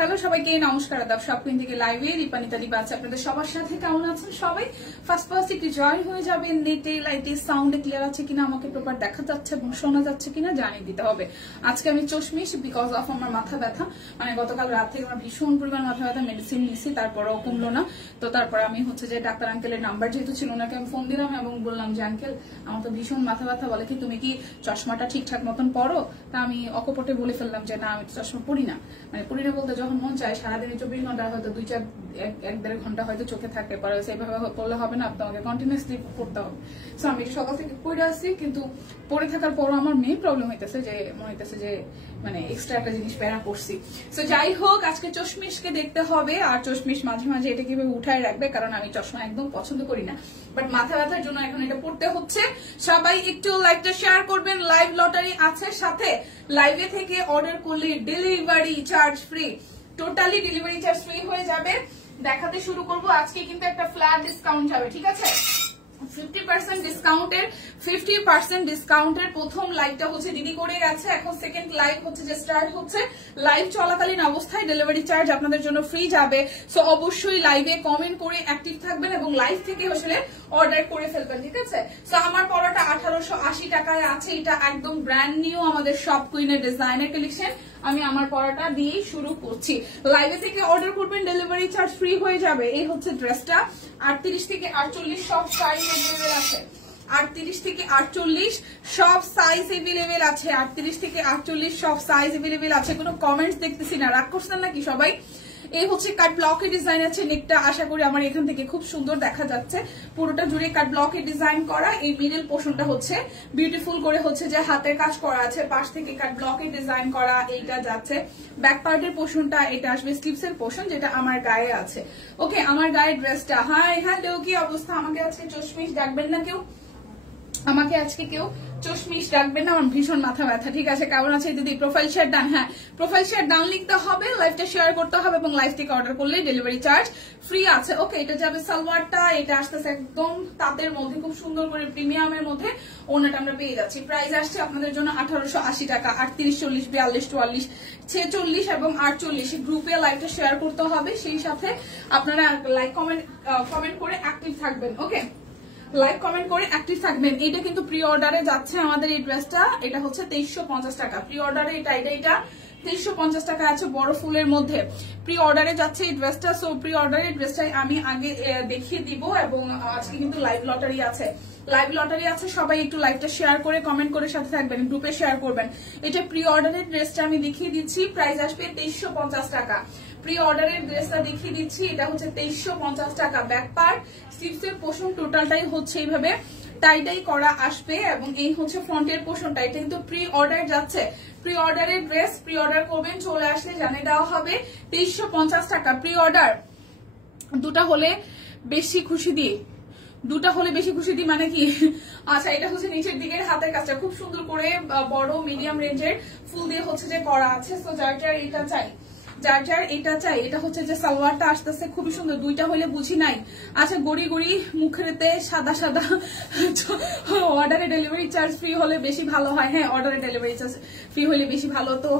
Hello সবাইকে নমস্কার আদাব সব কুইন থেকে লাইভে দীপানিতা দীপা আছে আপনাদের সবার সাথে। কেমন আছেন সবাই? ফার্স্ট একটু জয়েন হয়ে যাবেন। নেটে লাইটে সাউন্ডে ক্লিয়ার আছে কিনা, আমাকে প্রপার দেখা যাচ্ছে এবং শোনা যাচ্ছে কিনা জানিয়ে দিতে হবে। আজকে আমি চশমিশ বিকজ অফ আমার মাথা ব্যথা, মানে গতকাল রাত থেকে আমার ভীষণ পরিমাণ মাথা ব্যথা, মেডিসিন নিয়েছি তারপরেও কমলো না। তো তারপর আমি যে ডাক্তার আঙ্কেলের নাম্বার যেহেতু ছিল ওনাকে আমি ফোন দিলাম এবং বললাম যে আঙ্কেল আমার তো ভীষণ মাথা ব্যথা, বলে কি তুমি কি চশমাটা ঠিকঠাক মতন পরো? তা আমি অকপটে বলে ফেললাম যে না আমি তো চশমা পরি না। মানে পরি না বলতে যখন মন চায় সারাদিনে 24 ঘন্টা হয়তো 1-1.5 ঘন্টা হয়তো চোখে থাকে, পরে সেইভাবে পড়লে হবে না, তোমাকে কন্টিনিউসলি পড়তে হবে। সো আমি সকাল থেকে পড়ে আসছি, কিন্তু পড়ে থাকার পরও আমার মেইন প্রবলেম হইতেছে যে মনে হইতেছে যে মানে এক্সট্রা একটা জিনিস প্যারা করছি। সো যাই হোক, আজকে চশমিশকে দেখতে হবে, আর চশমিশ মাঝে মাঝে এটা কিভাবে উঠায় রাখবে, কারণ আমি চশমা একদম পছন্দ করি না, বাট মাথা ব্যথার জন্য এখন এটা পড়তে হচ্ছে। সবাই একটু লাইভটা শেয়ার করবেন। লাইভ লটারি আছে সাথে, লাইভে থেকে অর্ডার করলে delivery charge free, totally delivery charge free হয়ে যাবে। দেখাতে শুরু করব। আজকে কিন্তু একটা ফ্ল্যাট ডিসকাউন্ট যাবে, ঠিক আছে? 50% ডিসকাউন্টের প্রথম লাইভটা দিদি করে গেছে, এখন সেকেন্ড লাইভ যে স্টার্ট হচ্ছে। লাইভ চলাকালীন অবস্থায় ডেলিভারি চার্জ আপনাদের জন্য ফ্রি যাবে। সো অবশ্যই লাইভে কমেন্ট করে অ্যাক্টিভ থাকবেন এবং লাইভ থেকে অর্ডার করে ফেলবেন, ঠিক আছে? সো আমার পড়াটা 1880 টাকায় আছে, এটা একদম ব্র্যান্ড নিউ আমাদের সব কুইনের ডিজাইনের কালেকশন। আমি আমার পড়াটা দিয়ে শুরু করছি। লাইভে থেকে অর্ডার করবেন, ডেলিভারি চার্জ ফ্রি হয়ে যাবে। এই ড্রেসটা 38 থেকে 48 সব সাইজ अवेलेबल আছে। 38 থেকে 48 সব সাইজ अवेलेबल আছে। 38 থেকে 48 সব সাইজ अवेलेबल আছে। কোনো কমেন্টস দেখতেছি না, রাগ করছেন নাকি সবাই? এই কাট ব্লকের ডিজাইন আছে। নেকটা আশা করি আমার এখান থেকে খুব সুন্দর দেখা যাচ্ছে। পুরোটা জুড়ে কাট ব্লকের ডিজাইন করা। এই মিডল পোর্শনটা বিউটিফুল করে যে হাতের কাজ করা আছে, পাশ থেকে কাট ব্লকের ডিজাইন করা। এইটা যাচ্ছে ব্যাক পার্টের পোর্শনটা, এটা আসবে স্লিভস এর পোর্শন যেটা আমার গায়ে আছে। ওকে, আমার গায়ের ড্রেসটা। হাই হ্যালো, কি অবস্থা? আমাকে আজকে চশমিশ ডাকবেন না কেউ? আমাকে আজকে কেউ চশমিশ ডাকবেন না, আমার ভীষণ মাথা ব্যথা। ঠিক আছে, কেমন আছে দিদি? প্রোফাইল শেয়ার ডান। হ্যাঁ, প্রোফাইল শেয়ার ডান লিখতে হবে, লাইভটা শেয়ার করতে হবে এবং লাইভ থেকে অর্ডার করলে ডেলিভারি চার্জ ফ্রি আছে। ওকে, এটা যাবে সালোয়ারটা, এটা আসতেছে একদম তাঁতের মধ্যে, খুব সুন্দর করে প্রিমিয়ামের মধ্যে ওনাটা আমরা পেয়ে যাচ্ছি। প্রাইস আসছে আপনাদের জন্য 1880 টাকা। 38, 40, 42, 44, 46 এবং 48 গ্রুপে লাইভটা শেয়ার করতে হবে। সেই সাথে আপনারা লাইক কমেন্ট করে অ্যাক্টিভ থাকবেন। ওকে, লাইক কমেন্ট করে অ্যাক্টিভ থাকবেন। এটা কিন্তু প্রি অর্ডারে যাচ্ছে আমাদের এই ড্রেসটা। এটা 2350 টাকা প্রি অর্ডারে। এটা 2350 টাকা আছে বড় ফুলের মধ্যে। প্রি অর্ডারে যাচ্ছে এই ড্রেসটা। সো প্রি অর্ডারের ড্রেসটাই আমি আগে দেখিয়ে দিব এবং আজকে কিন্তু লাইভ লটারি আছে। সবাই একটু লাইভটা শেয়ার করে কমেন্ট করে সাথে থাকবেন, গ্রুপে শেয়ার করবেন। এটা প্রি অর্ডারের ড্রেসটা আমি দেখিয়ে দিচ্ছি। প্রাইস আসবে 2350 টাকা। প্রি অর্ডারের ড্রেসটা দেখিয়ে দিচ্ছি। এটা 2350 টাকা। ব্যাক পার্ট, স্লিভস এর পোর্শন টোটালটাই এইভাবে টাইটাই করা আসবে এবং এই ফ্রন্টের পোর্শনটা। এটা কিন্তু প্রি অর্ডার যাচ্ছে। প্রি অর্ডারের ড্রেস প্রি অর্ডার করবেন, চলে আসলে জানিয়ে দেওয়া হবে 2350 টাকা। প্রি অর্ডার দুটা হলে বেশি খুশি দিই, মানে কি? আচ্ছা, এটা নিচের দিকের হাতের কাজটা খুব সুন্দর করে বড় মিডিয়াম রেঞ্জের ফুল দিয়ে যে করা আছে। সো যার যার এটা চাই, এটা যে সালোয়ারটা আসতেছে খুবই সুন্দর। দুইটা হলে বুঝি নাই। আচ্ছা, গড়ি মুখেতে সাদা অর্ডারে ডেলিভারি চার্জ ফ্রি হলে বেশি ভালো হয়। হ্যাঁ, অর্ডারে ডেলিভারি চার্জ ফ্রি হলে বেশি ভালো। তো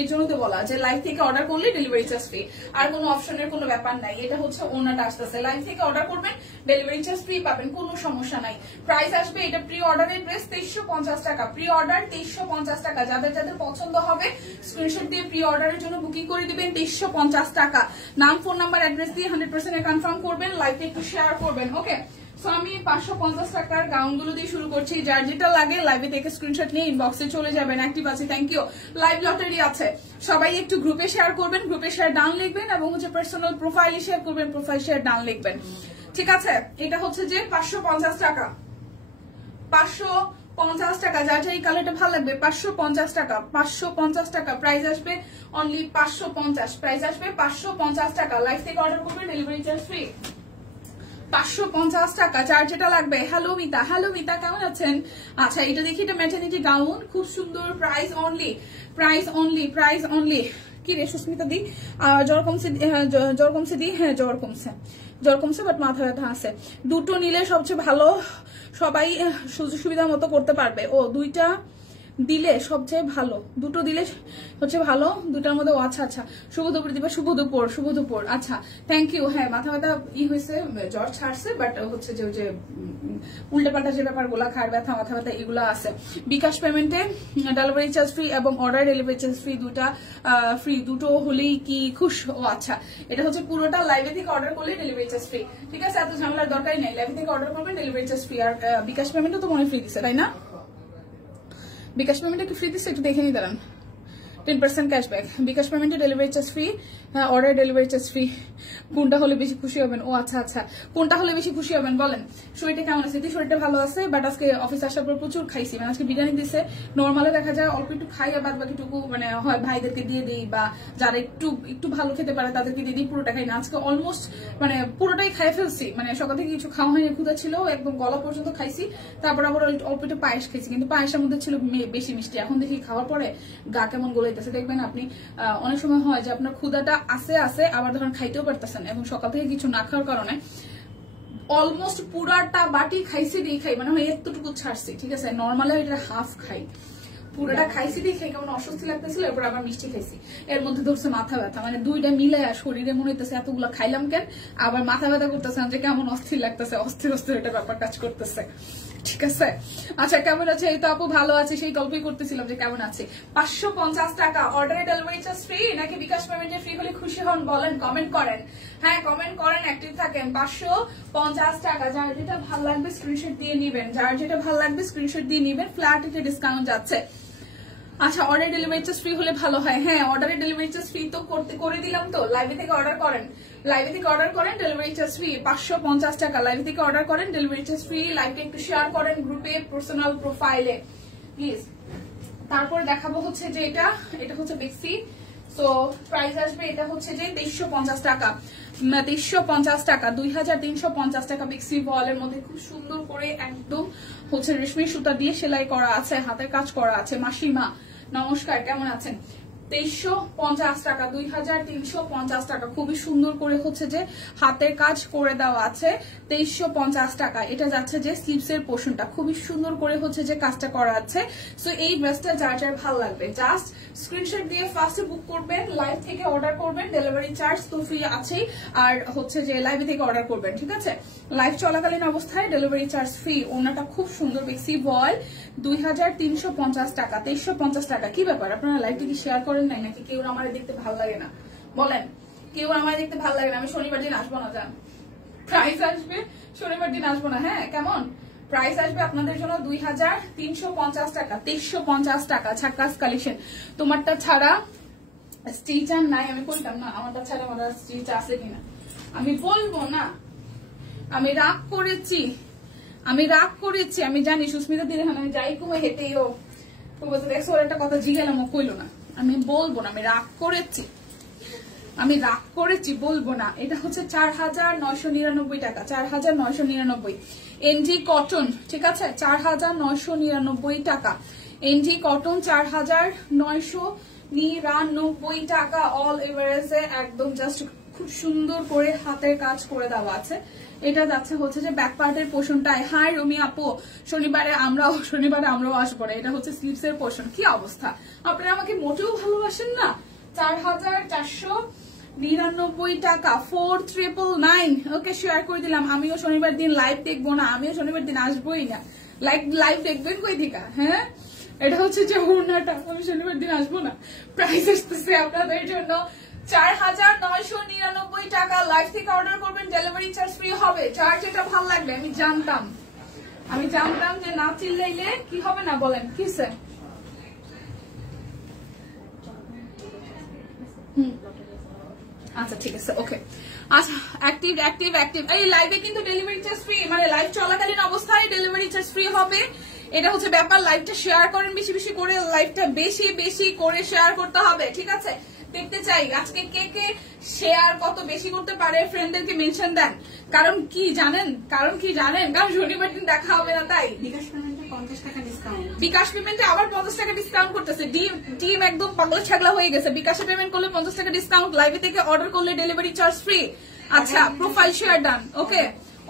এর জন্য তো বলা যে লাইভ থেকে অর্ডার করলে ডেলিভারি চার্জ ফ্রি, আর কোনো অপশনের কোনো ব্যাপার নাই। এটা ওনাটা আসতেছে, লাইভ থেকে অর্ডার করবেন ডেলিভারি চার্জ ফ্রি পাবেন, কোনো সমস্যা নাই। প্রাইস আসবে, এটা প্রি অর্ডারের ড্রেস 2350 টাকা। প্রি অর্ডার 2350 টাকা। যাদের পছন্দ হবে স্ক্রিনশট দিয়ে প্রি অর্ডারের জন্য বুকিং করে দিবেন। 2350 টাকা। নাম, ফোন নাম্বার, অ্যাড্রেস দিয়ে 100% কনফার্ম করবেন, লাইভে একটু শেয়ার করবেন। ওকে, সো আমি 550 টাকার গাউন গুলো দিয়ে শুরু করছি। যার যেটা লাগে লাইভে থেকে স্ক্রিনশট নিয়ে ইনবক্সে চলে যাবেন। অ্যাক্টিভ আছে, থ্যাংক ইউ। লাইভ লটারি আছে, সবাই একটু গ্রুপে শেয়ার করবেন, গ্রুপে শেয়ার ডান লিখবেন এবং পার্সোনাল প্রোফাইলে শেয়ার করবেন, প্রোফাইল শেয়ার ডান লিখবেন, ঠিক আছে? এটা যে 550 টাকা। 550 টাকা। যার এই কালারটা ভালো লাগবে 550 টাকা। 550 টাকা প্রাইস আসবে অনলি 550। প্রাইস আসবে 550 টাকা। লাইভ থেকে অর্ডার করবেন, ডেলিভারি চার্জ ফ্রি। 550 টাকা। যার যেটা লাগবে। হ্যালো মিতা, কেমন আছেন? আচ্ছা, এটা দেখি, এটা ম্যাটারনিটি গাউন, খুব সুন্দর। Price only. কি রে সুস্মিতা দি, জ্বর কমছে দি? হ্যাঁ, জ্বর কমছে, বাট মাথা ব্যথা আছে। দুটো নিলে সবচেয়ে ভালো, সবাই সুযোগ সুবিধা মতো করতে পারবে। ও, দুইটা দিলে সবচেয়ে ভালো, দুটো দিলে হচ্ছে ভালো, দুটার মধ্যে। আচ্ছা আচ্ছা, শুভ দুপুর দিবা, শুভ দুপুর, শুভ দুপুর। আচ্ছা থ্যাংক ইউ। হ্যাঁ মাথা ব্যথা হয়েছে, জ্বর ছাড়ছে, বাট হচ্ছে যে উল্টে পাল্টা যে ব্যাপারগুলো, ঘাড় ব্যথা, মাথা ব্যথা এগুলো আছে। বিকাশ পেমেন্টে ডেলিভারি চার্জ ফ্রি এবং অর্ডার ডেলিভারি চার্জ ফ্রি, দুটা ফ্রি, দুটো হলেই কি খুশ? ও আচ্ছা, এটা হচ্ছে পুরোটা লাইভে থেকে অর্ডার করলে ডেলিভারি চার্জ ফ্রি। ঠিক আছে, এত ঝামেলার দরকারই নেই, লাইভে থেকে অর্ডার করবেন ডেলিভারি চার্জ ফ্রি। আর বিকাশ পেমেন্টও তো মনে ফ্রি দিচ্ছে, তাই না? বিকাশ পেমেন্ট একটু ফ্রি দিচ্ছে, একটু দেখে নিতে দাঁড়ান। 10% ক্যাশব্যাক বিকাশ পেমেন্টে, delivery charge free, order delivery charge free. কোনটা হলে বেশি খুশি হবেন? ও আচ্ছা আচ্ছা, কোনটা হলে বেশি খুশি হবেন বলেন? শরীরটা কেমন আছে? শরীরটা ভালো আছে, বাট আজকে অফিস আসার পর প্রচুর খাইছি, মানে আজকে বিরিয়ানি দিছে। নর্মালে দেখা যায় অল্প একটু খাই, আর বাদ বাকিটুকু মানে হয় ভাইদেরকে দিয়ে দিই, বা যারা একটু একটু ভালো খেতে পারে তাদেরকে দিয়ে দিই, পুরোটা খাই না। আজকে অলমোস্ট মানে পুরোটাই খাই ফেলছি, মানে সকাল থেকে কিছু খাওয়া হয়নি, ক্ষুধা ছিল একদম গলা পর্যন্ত খাইছি, তারপর আবার অল্প একটু পায়েস খাইছি, কিন্তু পায়েসের মধ্যে ছিল বেশি মিষ্টি। এখন দেখি খাওয়ার পরে গা কেমন গলাইতেছে। দেখবেন আপনি অনেক সময় হয় যে আপনার ক্ষুধাটা আছে আবার ধরেন খাইতেও পারতেছেন, এবং সকাল থেকে কিছু না খাওয়ার কারণে অলমোস্ট পুরাটা বাটি খাইছি দিয়ে খাই, মানে এতটুকু ছাড়ছি। ঠিক আছে, নর্মালি এটা হাফ খাই, পুরোটা খাইছি দিয়ে খাই কেমন অস্বস্তি লাগতেছিল, এরপর আবার মিষ্টি খাইছি, এর মধ্যে ধরছে মাথা ব্যথা। মানে দুইটা মিলে শরীরে মনে হইতেছে এতগুলো খাইলাম কেন, আবার মাথা ব্যথা করতেছে, যে কেমন অস্থির লাগতেছে, অস্থির অস্থির এটা ব্যাপার কাজ করতেছে। ঠিক আছে, আচ্ছা কেমন আছে? এই তো আপু ভালো আছে, সেই গল্পই করতেছিলাম যে কেমন আছে। 550 টাকা অর্ডারে ডেলিভারি চার্জ ফ্রি নাকি বিকাশ পেমেন্টে ফ্রি হলে খুশি হন বলেন, কমেন্ট করেন। হ্যাঁ কমেন্ট করেন, অ্যাক্টিভ থাকেন। 550 টাকা, যার যেটা ভালো লাগবে স্ক্রিনশট দিয়ে নিবেন, যার যেটা ভালো লাগবে স্ক্রিনশট দিয়ে নিবেন। ফ্ল্যাট একটা ডিসকাউন্ট যাচ্ছে। আচ্ছা অর্ডার ডেলিভারি চার্জ ফ্রি হলে ভালো হয়। হ্যাঁ অর্ডারে ডেলিভারি চার্জ ফ্রি তো করে দিলাম, তো লাইভে থেকে অর্ডার করেন, লাইভে থেকে অর্ডার করেন, ডেলিভারি চার্জ ফ্রি 550 টাকা। লাইভে থেকে অর্ডার করেন, ডেলিভারি চার্জ ফ্রি। লাইভটা একটু শেয়ার করেন গ্রুপে, পার্সোনাল প্রোফাইলে প্লিজ। তারপরে দেখাবো হচ্ছে যে এটা হচ্ছে বেক্সি, সো প্রাইস আসবে এটা হচ্ছে যে 2350 টাকা, 2350 টাকা, 2350 টাকা। বেক্সি বলের মধ্যে খুব সুন্দর করে একদম হচ্ছে রেশমি সুতা দিয়ে সেলাই করা আছে, হাতের কাজ করা আছে। মাসিমা নমস্কার, কেমন আছেন? 2350 টাকা, 2350 টাকা, খুবই সুন্দর করে হচ্ছে যে হাতের কাজ করে দেওয়া আছে। 2350 টাকা। এটা যাচ্ছে যে স্লিভস এর পোর্শনটা খুবই সুন্দর করে হচ্ছে যে কাজটা করা আছে। সো এই ড্রেসটা যার যার ভালো লাগবে জাস্ট স্ক্রিনশট দিয়ে ফার্স্টে বুক করবেন, লাইভ থেকে অর্ডার করবেন, ডেলিভারি চার্জ তো ফ্রি আছেই, আর হচ্ছে যে লাইভ থেকে অর্ডার করবেন। ঠিক আছে, লাইভ চলাকালীন অবস্থায় ডেলিভারি চার্জ ফ্রি। ওনাটা খুব সুন্দর, বেক্সি বল 2350 টাকা, 2350 টাকা। কি ব্যাপার, আপনারা লাইভটা কি শেয়ার করেন নাই নাকি? কেউ আমার দেখতে ভালো লাগে না বলেন? কেউ আমার দেখতে ভালো লাগে না? আমি শনিবার দিন আসবো না, জান প্রাইস আসবে, শনিবার দিন আসবো না। হ্যাঁ কেমন প্রাইস আসবে আপনাদের জন্য? 2350 টাকা, 2350 টাকা। ছাক্কাস কালেকশন, তোমারটা ছাড়া স্টিচ আর নাই, আমি বলতাম না আমারটা ছাড়া আমার স্টিচ আছে কিনা, আমি বলবো না। আমি রাগ করেছি, আমি জানি সুস্মিতা দিলে আমি যাই কুমে হেঁটেও দেখছো, ওর একটা কথা জিগেলাম, ও কইলো না, আমি বলবো না, আমি রাগ করেছি, বলবো না। এটা হচ্ছে 4999 টাকা, 4999। এনজি কটন, ঠিক আছে, 4999 টাকা। এনজি কটন 4999 টাকা। অল এভারেজে একদম জাস্ট খুব সুন্দর করে হাতের কাজ করে দেওয়া আছে। এটা যাচ্ছে হচ্ছে যে ব্যাক পার্টের পোর্শনটায়। হাই রুমি আপু, শনিবারে আমরাও আসবো না। এটা হচ্ছে স্লিভস এর পোর্শন। কি অবস্থা, আপনারা আমাকে মোটেও ভালোবাসেন না। 4499 টাকা, 4999। ওকে শেয়ার করে দিলাম। আমিও শনিবার দিন লাইভ দেখবো না, আমিও শনিবার দিন আসবোই না। লাইভ দেখবেন কই দিকা? হ্যাঁ এটা হচ্ছে যে ওনাটা, আমি শনিবার দিন আসবো না। প্রাইস আসতেছে আপনাদের জন্য 4999 টাকা। লাইভ থেকে অর্ডার করবেন, ডেলিভারি চার্জ ফ্রি হবে। যার যেটা ভালো লাগবে। আমি জানতাম যে না চিল্লাইলে কি হবে না, বলেন কিসে? আচ্ছা ঠিক আছে, ওকে। আচ্ছা অ্যাক্টিভ। এই লাইভে কিন্তু ডেলিভারি চার্জ ফ্রি, মানে লাইভ চলাকালীন অবস্থায় ডেলিভারি চার্জ ফ্রি হবে। এটা হচ্ছে ব্যাপার। লাইভটা শেয়ার করেন বেশি বেশি করে, লাইভটা বেশি বেশি করে শেয়ার করতে হবে। ঠিক আছে, দেখতে চাই আজকে কে কে শেয়ার কত বেশি করতে পারে, ফ্রেন্ডদেরকে মেনশন দেন। কারণ কি জানেন, কারণ শনিবার দিন দেখা হবে না, তাই বিকাশ পেমেন্টে 50 টাকা ডিসকাউন্ট, বিকাশ পেমেন্টে আবার 50 টাকা ডিসকাউন্ট করতেছে। ডিম একদম পাগলা ছাগলা হয়ে গেছে। বিকাশে পেমেন্ট করলে 50 টাকা ডিসকাউন্ট, লাইভে থেকে অর্ডার করলে ডেলিভারি চার্জ ফ্রি। আচ্ছা প্রোফাইল শেয়ার ডান, ওকে।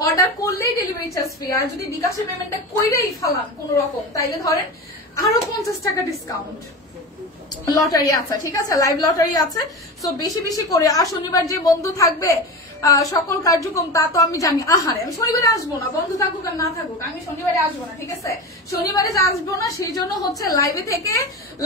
অর্ডার করলেই ডেলিভারি চার্জ ফ্রি। আর যদি বিকাশে পেমেন্টটা কইরেই ফালান কোন রকম, তাইলে ধরেন আরো 50 টাকা ডিসকাউন্ট লটারি আছে, ঠিক আছে, লাইভ লটারি আছে। সো বেশি বেশি করে, আর শনিবার যে বন্ধ থাকবে সকল কার্যক্রম তা তো আমি জানি। আহারে আমি শনিবারে আসবো না, বন্ধ থাকুক আর না থাকুক, আমি শনিবারে আসবো না, ঠিক আছে, শনিবারে আসবো না। সেই জন্য হচ্ছে লাইভে থেকে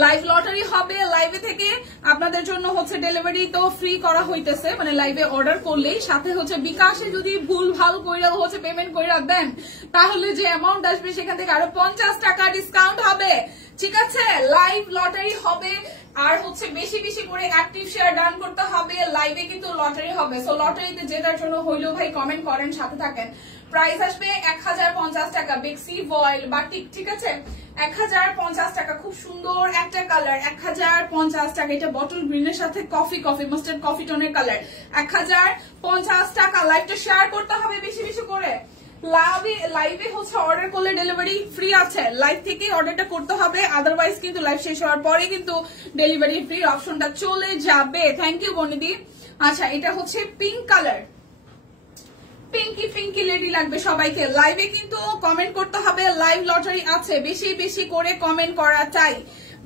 লাইভ লটারি হবে, লাইভে থেকে আপনাদের জন্য হচ্ছে ডেলিভারি তো ফ্রি করা হইতেছে, মানে লাইভে অর্ডার করলেই সাথে হচ্ছে বিকাশে যদি ভুল ভাল করে হচ্ছে পেমেন্ট করে দেন তাহলে যে অ্যামাউন্ট আসবে সেখান থেকে আরো 50 টাকা ডিসকাউন্ট হবে, ঠিক আছে। লাইভ লটারি হবে আর হচ্ছে বেশি বেশি করে অ্যাক্টিভ শেয়ার ডান করতে হবে, লাইভে কিন্তু লটারি হবে। সো লটারিতে যেটার জন্য হইলেও ভাই কমেন্ট করেন, সাথে থাকেন। প্রাইস আসবে 1050 টাকা, বেক্সি ভয়েল বাটিক, ঠিক আছে, 1050 টাকা, খুব সুন্দর একটা কালার, 1050 টাকা। এটা বটল গ্রিনের সাথে কফি মাস্টার্ড কফি টোনের কালার, 1050 টাকা। লাইভটা শেয়ার করতে হবে বেশি বেশি করে। লাইভে হচ্ছে অর্ডার করলে ডেলিভারি ফ্রি আছে, লাইভ থেকেই অর্ডারটা করতে হবে, আদারওয়াইজ কিন্তু লাইভ শেষ হওয়ার পরে কিন্তু ডেলিভারি ফ্রি অপশনটা চলে যাবে। থ্যাংক ইউ বনিদি। আচ্ছা এটা হচ্ছে পিঙ্ক কালার, পিঙ্কি লেডি লাগবে সবাইকে। লাইভে কিন্তু কমেন্ট করতে হবে, লাইভ লটারি আছে, বেশি বেশি করে কমেন্ট করা চাই,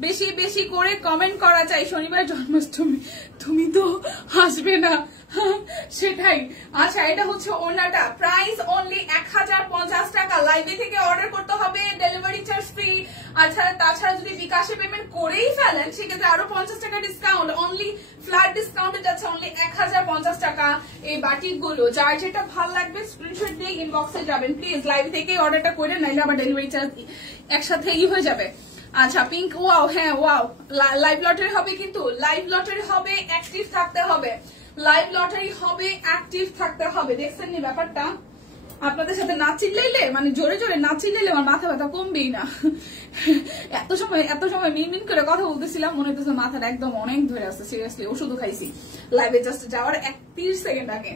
বেশি বেশি করে কমেন্ট করা চাই। শনিবার জন্মাষ্টমী, তুমি তো হাসবে না, সেটাই। আচ্ছা এটা হচ্ছে ওনাটা, প্রাইস অনলি 1050 টাকা। লাইভে থেকে অর্ডার করতে হবে, ডেলিভারি চার্জ ফ্রি। আচ্ছা তাছাড়া যদি বিকাশে পেমেন্ট করেই ফেলেন সেক্ষেত্রে আরো 50 টাকা ডিসকাউন্ট, অনলি ফ্ল্যাট ডিসকাউন্টে যাচ্ছে অনলি 1050 টাকা। এই বাটিক গুলো যার যেটা ভালো লাগবে স্ক্রিনশট দিয়ে ইনবক্সে যাবেন প্লিজ, লাইভ থেকে অর্ডারটা করে, নাইলে আবার ডেলিভারি চার্জ একসাথে হয়ে যাবে। আচ্ছা পিঙ্ক, ওয়াও, হ্যাঁ ওয়াও, লাইভ লটারি হবে, কিন্তু লাইভ লটারি হবে, অ্যাক্টিভ থাকতে হবে, লাইভ লটারি হবে, অ্যাক্টিভ থাকতে হবে। দেখছেন নি ব্যাপারটা? আপনাদের সাথে না চিল্লাইলে, মানে জোরে জোরে না চিল্লাইলে আমার মাথা ব্যথা কমবেই না। এত সময় মিনমিন করে কথা বলতেছিলাম, মনে হচ্ছে মাথাটা একদম অনেক ধরে আছে, সিরিয়াসলি ওষুধও খাইছি লাইভে জাস্ট যাওয়ার 30 সেকেন্ড আগে।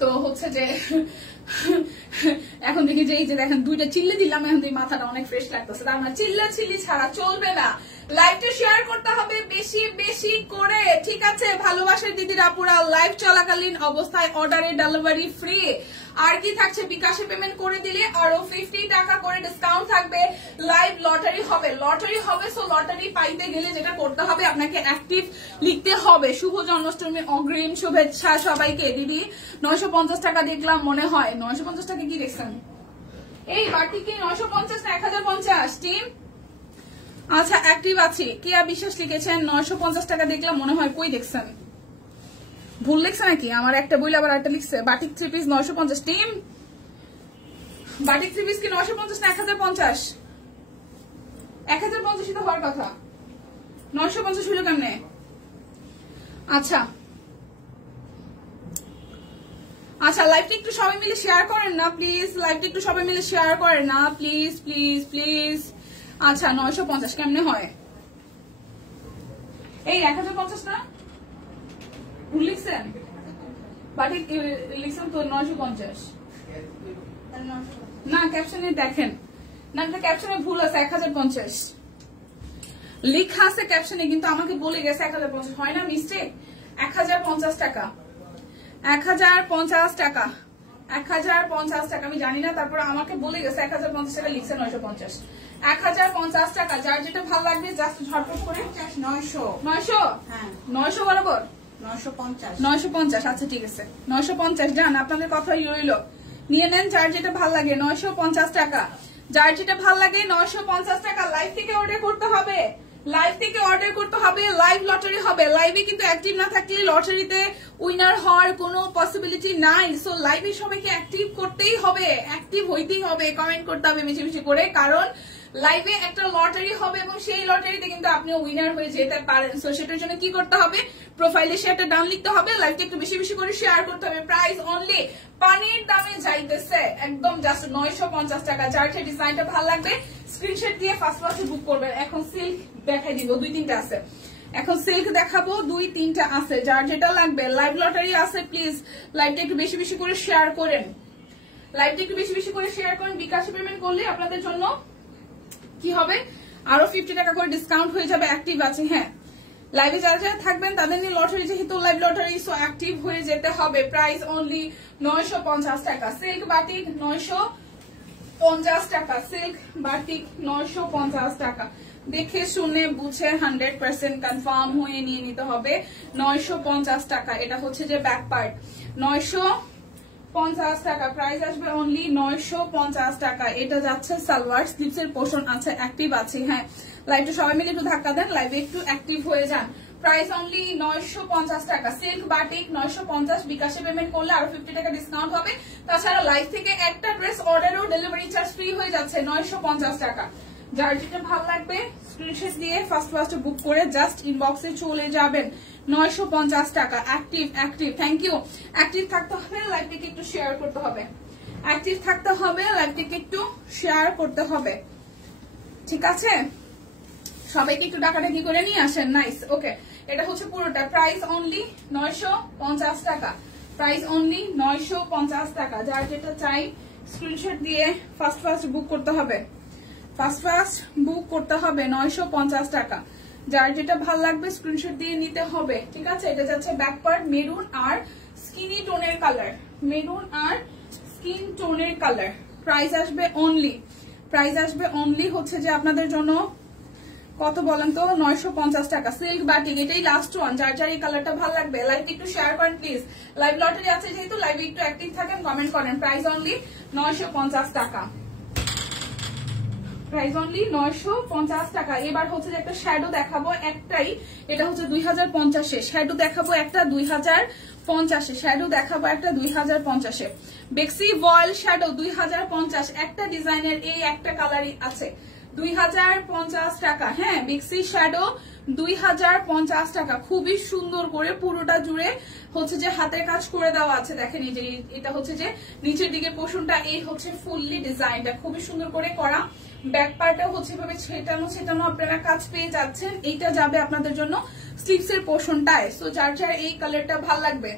তো হচ্ছে যে এখন দেখি যে এই যে দেখেন 2টা চিল্লে দিলাম, এখন মাথাটা অনেক ফ্রেশ লাগতেছে। তার মানে চিল্লি ছাড়া চলবে না, লাইভটা শেয়ার করতে হবে বেশি বেশি করে, ঠিক আছে। ভালোবাসার দিদির আপুরা, লাইভ চলাকালীন অবস্থায় অর্ডারে ডেলিভারি ফ্রি। আর কি থাকছে, বিকাশে পেমেন্ট করে দিলে আরো 50 টাকা করে ডিসকাউন্ট থাকবে। লাইভ লটারি হবে। সো লটারি পাইতে গেলে যেটা করতে হবে, আপনাকে অ্যাক্টিভ লিখতে হবে। শুভ জন্মাষ্টমী অগ্রিম শুভেচ্ছা সবাইকে। দিদি 950 টাকা দেখলাম, মনে হয় 950 টাকা কি দেখছেন? এই বাটি কি 950 না 1050 টিম? আচ্ছা অ্যাক্টিভ আছে, কেয়া বিশ্বাস লিখেছেন 950 টাকা দেখলাম, মনে হয় কই দেখছেন, ভুল লিখছে নাকি? আমার একটা বইলে আবার একটা লিখছে। Batik 3 piece 950 team, batik 3 piece কি 950 না 1050? 1050 তো হওয়ার কথা, 950 হইল কেমনে? আচ্ছা লাইভটা একটু সবাই মিলে শেয়ার করেন না প্লিজ, লাইভটা একটু সবাই মিলে শেয়ার করেন না প্লিজ প্লিজ প্লিজ। আচ্ছা 950 কেমনে হয়? এই 1050 না লিখছেন, বাটি লিখছেন তো 950 না, ক্যাপশনে দেখেন না, ক্যাপশনে ভুল আছে, 1050 লেখা আছে ক্যাপশনে, কিন্তু আমাকে বলে গেছে 1050, হয় না মিস্টেক? 1050 টাকা, 1050 টাকা, 1050 টাকা, আমি জানি না, তারপর আমাকে বলে গেছে 1050 টাকা লিখছে 950, 1050 টাকা। যার যেটা ভালো লাগবে জাস্ট ঝটপট করে 900 হ্যাঁ 900 বরাবর 950। আচ্ছা ঠিক আছে 950 ডান, আপনাদের কথাই রইল, নিয়ে নেন যার যেটা ভালো লাগে। 950 টাকা, যার যেটা ভালো লাগে 950 টাকা। লাইভ থেকে অর্ডার করতে হবে, লাইভ থেকে অর্ডার করতে হবে। লাইভ লটারি হবে, লাইভে কিন্তু অ্যাক্টিভ না থাকলে লটারিতে উইনার হওয়ার কোনো পসিবিলিটি নাই। সো লাইভে সবাইকে অ্যাক্টিভ করতেই হবে, অ্যাক্টিভ হইতেই হবে, কমেন্ট করতে হবে বেশি বেশি করে, কারণ লাইভে একটা লটারি হবে এবং সেই লটারিতে কিন্তু আপনিও উইনার হয়ে যেতে পারেন। সো সেটার জন্য কি করতে হবে, প্রোফাইলে শেয়ারটা ডান লিখতে হবে, লাইভকে একটু বেশি বেশি করে শেয়ার করতে হবে। প্রাইস অনলি পানির দামে যাইতেছে, একদম জাস্ট 950 টাকা। যার যে ডিজাইনটা ভালো লাগবে স্ক্রিনশট দিয়ে ফার্স্ট বুক করবেন। এখন সিল্ক দেখাই দিব, 2-3টা আছে, এখন সিল্ক দেখাবো, 2-3টা আছে, যার যেটা লাগবে। লাইভ লটারি আছে, প্লিজ লাইভটা একটু বেশি বেশি করে শেয়ার করেন, লাইভটা একটু বেশি বেশি করে শেয়ার করেন। বিকাশে পেমেন্ট করলে আপনাদের জন্য কি হবে, আরো 50 টাকা করে ডিসকাউন্ট হয়ে যাবে। অ্যাক্টিভ আছে, হ্যাঁ লাইভে যারা যারা থাকবেন তাদের নিয়ে লটারি, যেহেতু লাইভ লটারি, সো অ্যাক্টিভ হয়ে যেতে হবে। প্রাইস অনলি 950 টাকা। সিল্ক বাটিক 950 টাকা, সিল্ক বাটিক 950 টাকা। দেখে শুনে বুঝে 100% কনফার্ম হয়ে নিয়ে নিতে হবে। 950 টাকা, এটা হচ্ছে যে ব্যাক পার্ট। 950 টাকা, প্রাইস আসবে অনলি 950 টাকা। এটা যাচ্ছে সালোয়ার, স্লিপসের পোর্শন আছে, অ্যাক্টিভ আছে। হ্যাঁ, লাইভটা সবাই মিলে একটু ধাক্কা দেন, লাইভে একটু অ্যাক্টিভ হয়ে যান। প্রাইস অনলি 950 টাকা, সিল্ক বাটিক 950। বিকাশে পেমেন্ট করলে আরো 50 টাকা ডিসকাউন্ট হবে। তাছাড়া লাইভ থেকে একটা ড্রেস অর্ডারও ডেলিভারি চার্জ ফ্রি হয়ে যাচ্ছে 950 টাকা। যার যেটা ভালো লাগবে স্ক্রিনশট দিয়ে ফার্স্ট বুক করে জাস্ট ইনবক্সে চলে যাবেন। 950 টাকা, active active. Thank you. Active থাকতে হবে, লাইভটিকে একটু শেয়ার করতে হবে। অ্যাক্টিভ থাকতে হবে, লাইভটিকে একটু শেয়ার করতে হবে। ঠিক আছে, সবাইকে একটু ডাকাডাকি করে নিয়ে আসেন। নাইস, ওকে। এটা হচ্ছে পুরোটা, প্রাইস অনলি 950 টাকা। প্রাইস অনলি 950 টাকা। যার যেটা চাই স্ক্রিনশট দিয়ে ফার্স্ট বুক করতে হবে। ফার্স্ট বুক করতে হবে 950 টাকা। যার যেটা ভাল লাগবে স্ক্রিনশট দিয়ে নিতে হবে। ঠিক আছে, এটা যাচ্ছে ব্যাক পার্ট, মেরুন আর স্কিনি টোনের কালার, মেরুন আর স্কিন টোনের কালার। প্রাইস আসবে অনলি হচ্ছে যে আপনাদের জন্য কত বলেন তো, 950 টাকা। সিল্ক বাটিক, এটাই লাস্ট ওয়ান। যার যার এই কালারটা ভালো লাগবে লাইভ একটু শেয়ার করেন প্লিজ। লাইভ লটারি আছে যেহেতু লাইভে একটু অ্যাক্টিভ থাকেন, কমেন্ট করেন। প্রাইস অনলি 950 টাকা, প্রাইস অনলি 950 টাকা। এবার হচ্ছে যে একটা শ্যাডো দেখাবো, একটাই, এটা হচ্ছে 2050-এ। শ্যাডো দেখাবো একটা 2050-এ, শ্যাডো দেখাবো একটা 2050-এ। বেক্সি ভয়েল শ্যাডো 2050, একটা ডিজাইনের এই একটা কালারই আছে, 2050 টাকা। হ্যাঁ, বেক্সি শ্যাডো 2050 টাকা। খুবই সুন্দর করে পুরোটা জুড়ে হচ্ছে যে হাতের কাজ করে দেওয়া আছে। দেখেন এই যে এটা হচ্ছে যে নিচের দিকে পোর্শনটা, এই হচ্ছে ফুললি ডিজাইনটা খুবই সুন্দর করে করা। ব্যাক পার্টটা হচ্ছে এভাবে ছেটানো আপনারা কাজ পেয়ে যাচ্ছেন। এইটা যাবে আপনাদের জন্য স্লিভসের পোর্শনটায়। সো যার যার এই কালারটা ভালো লাগবে,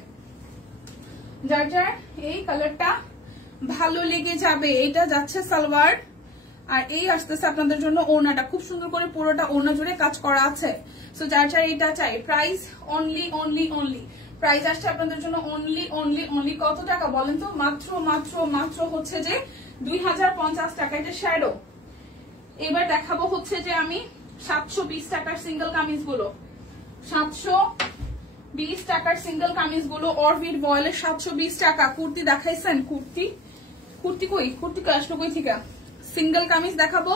যার যার এই কালারটা ভালো লেগে যাবে, এটা যাচ্ছে সালোয়ার আর এই আসতেছে আপনাদের জন্য ওড়নাটা। খুব সুন্দর করে পুরোটা ওড়না জুড়ে কাজ করা আছে। সো যার যার এটা চাই, প্রাইস অনলি প্রাইস আসছে আপনাদের জন্য অনলি কত টাকা বলেন তো? মাত্র হচ্ছে যে 2050 টাকা। এটা শ্যাডো। এবার দেখাবো হচ্ছে যে আমি 720 টাকার সিঙ্গেল কামিজ গুলো, 720 টাকার সিঙ্গেল কামিজ গুলো অরবিট ভয়েলের 720 টাকা। কুর্তি দেখাইছেন, কুর্তি কই, কুর্তি আসলো কই থেকে? সিঙ্গেল কামিজ দেখাবো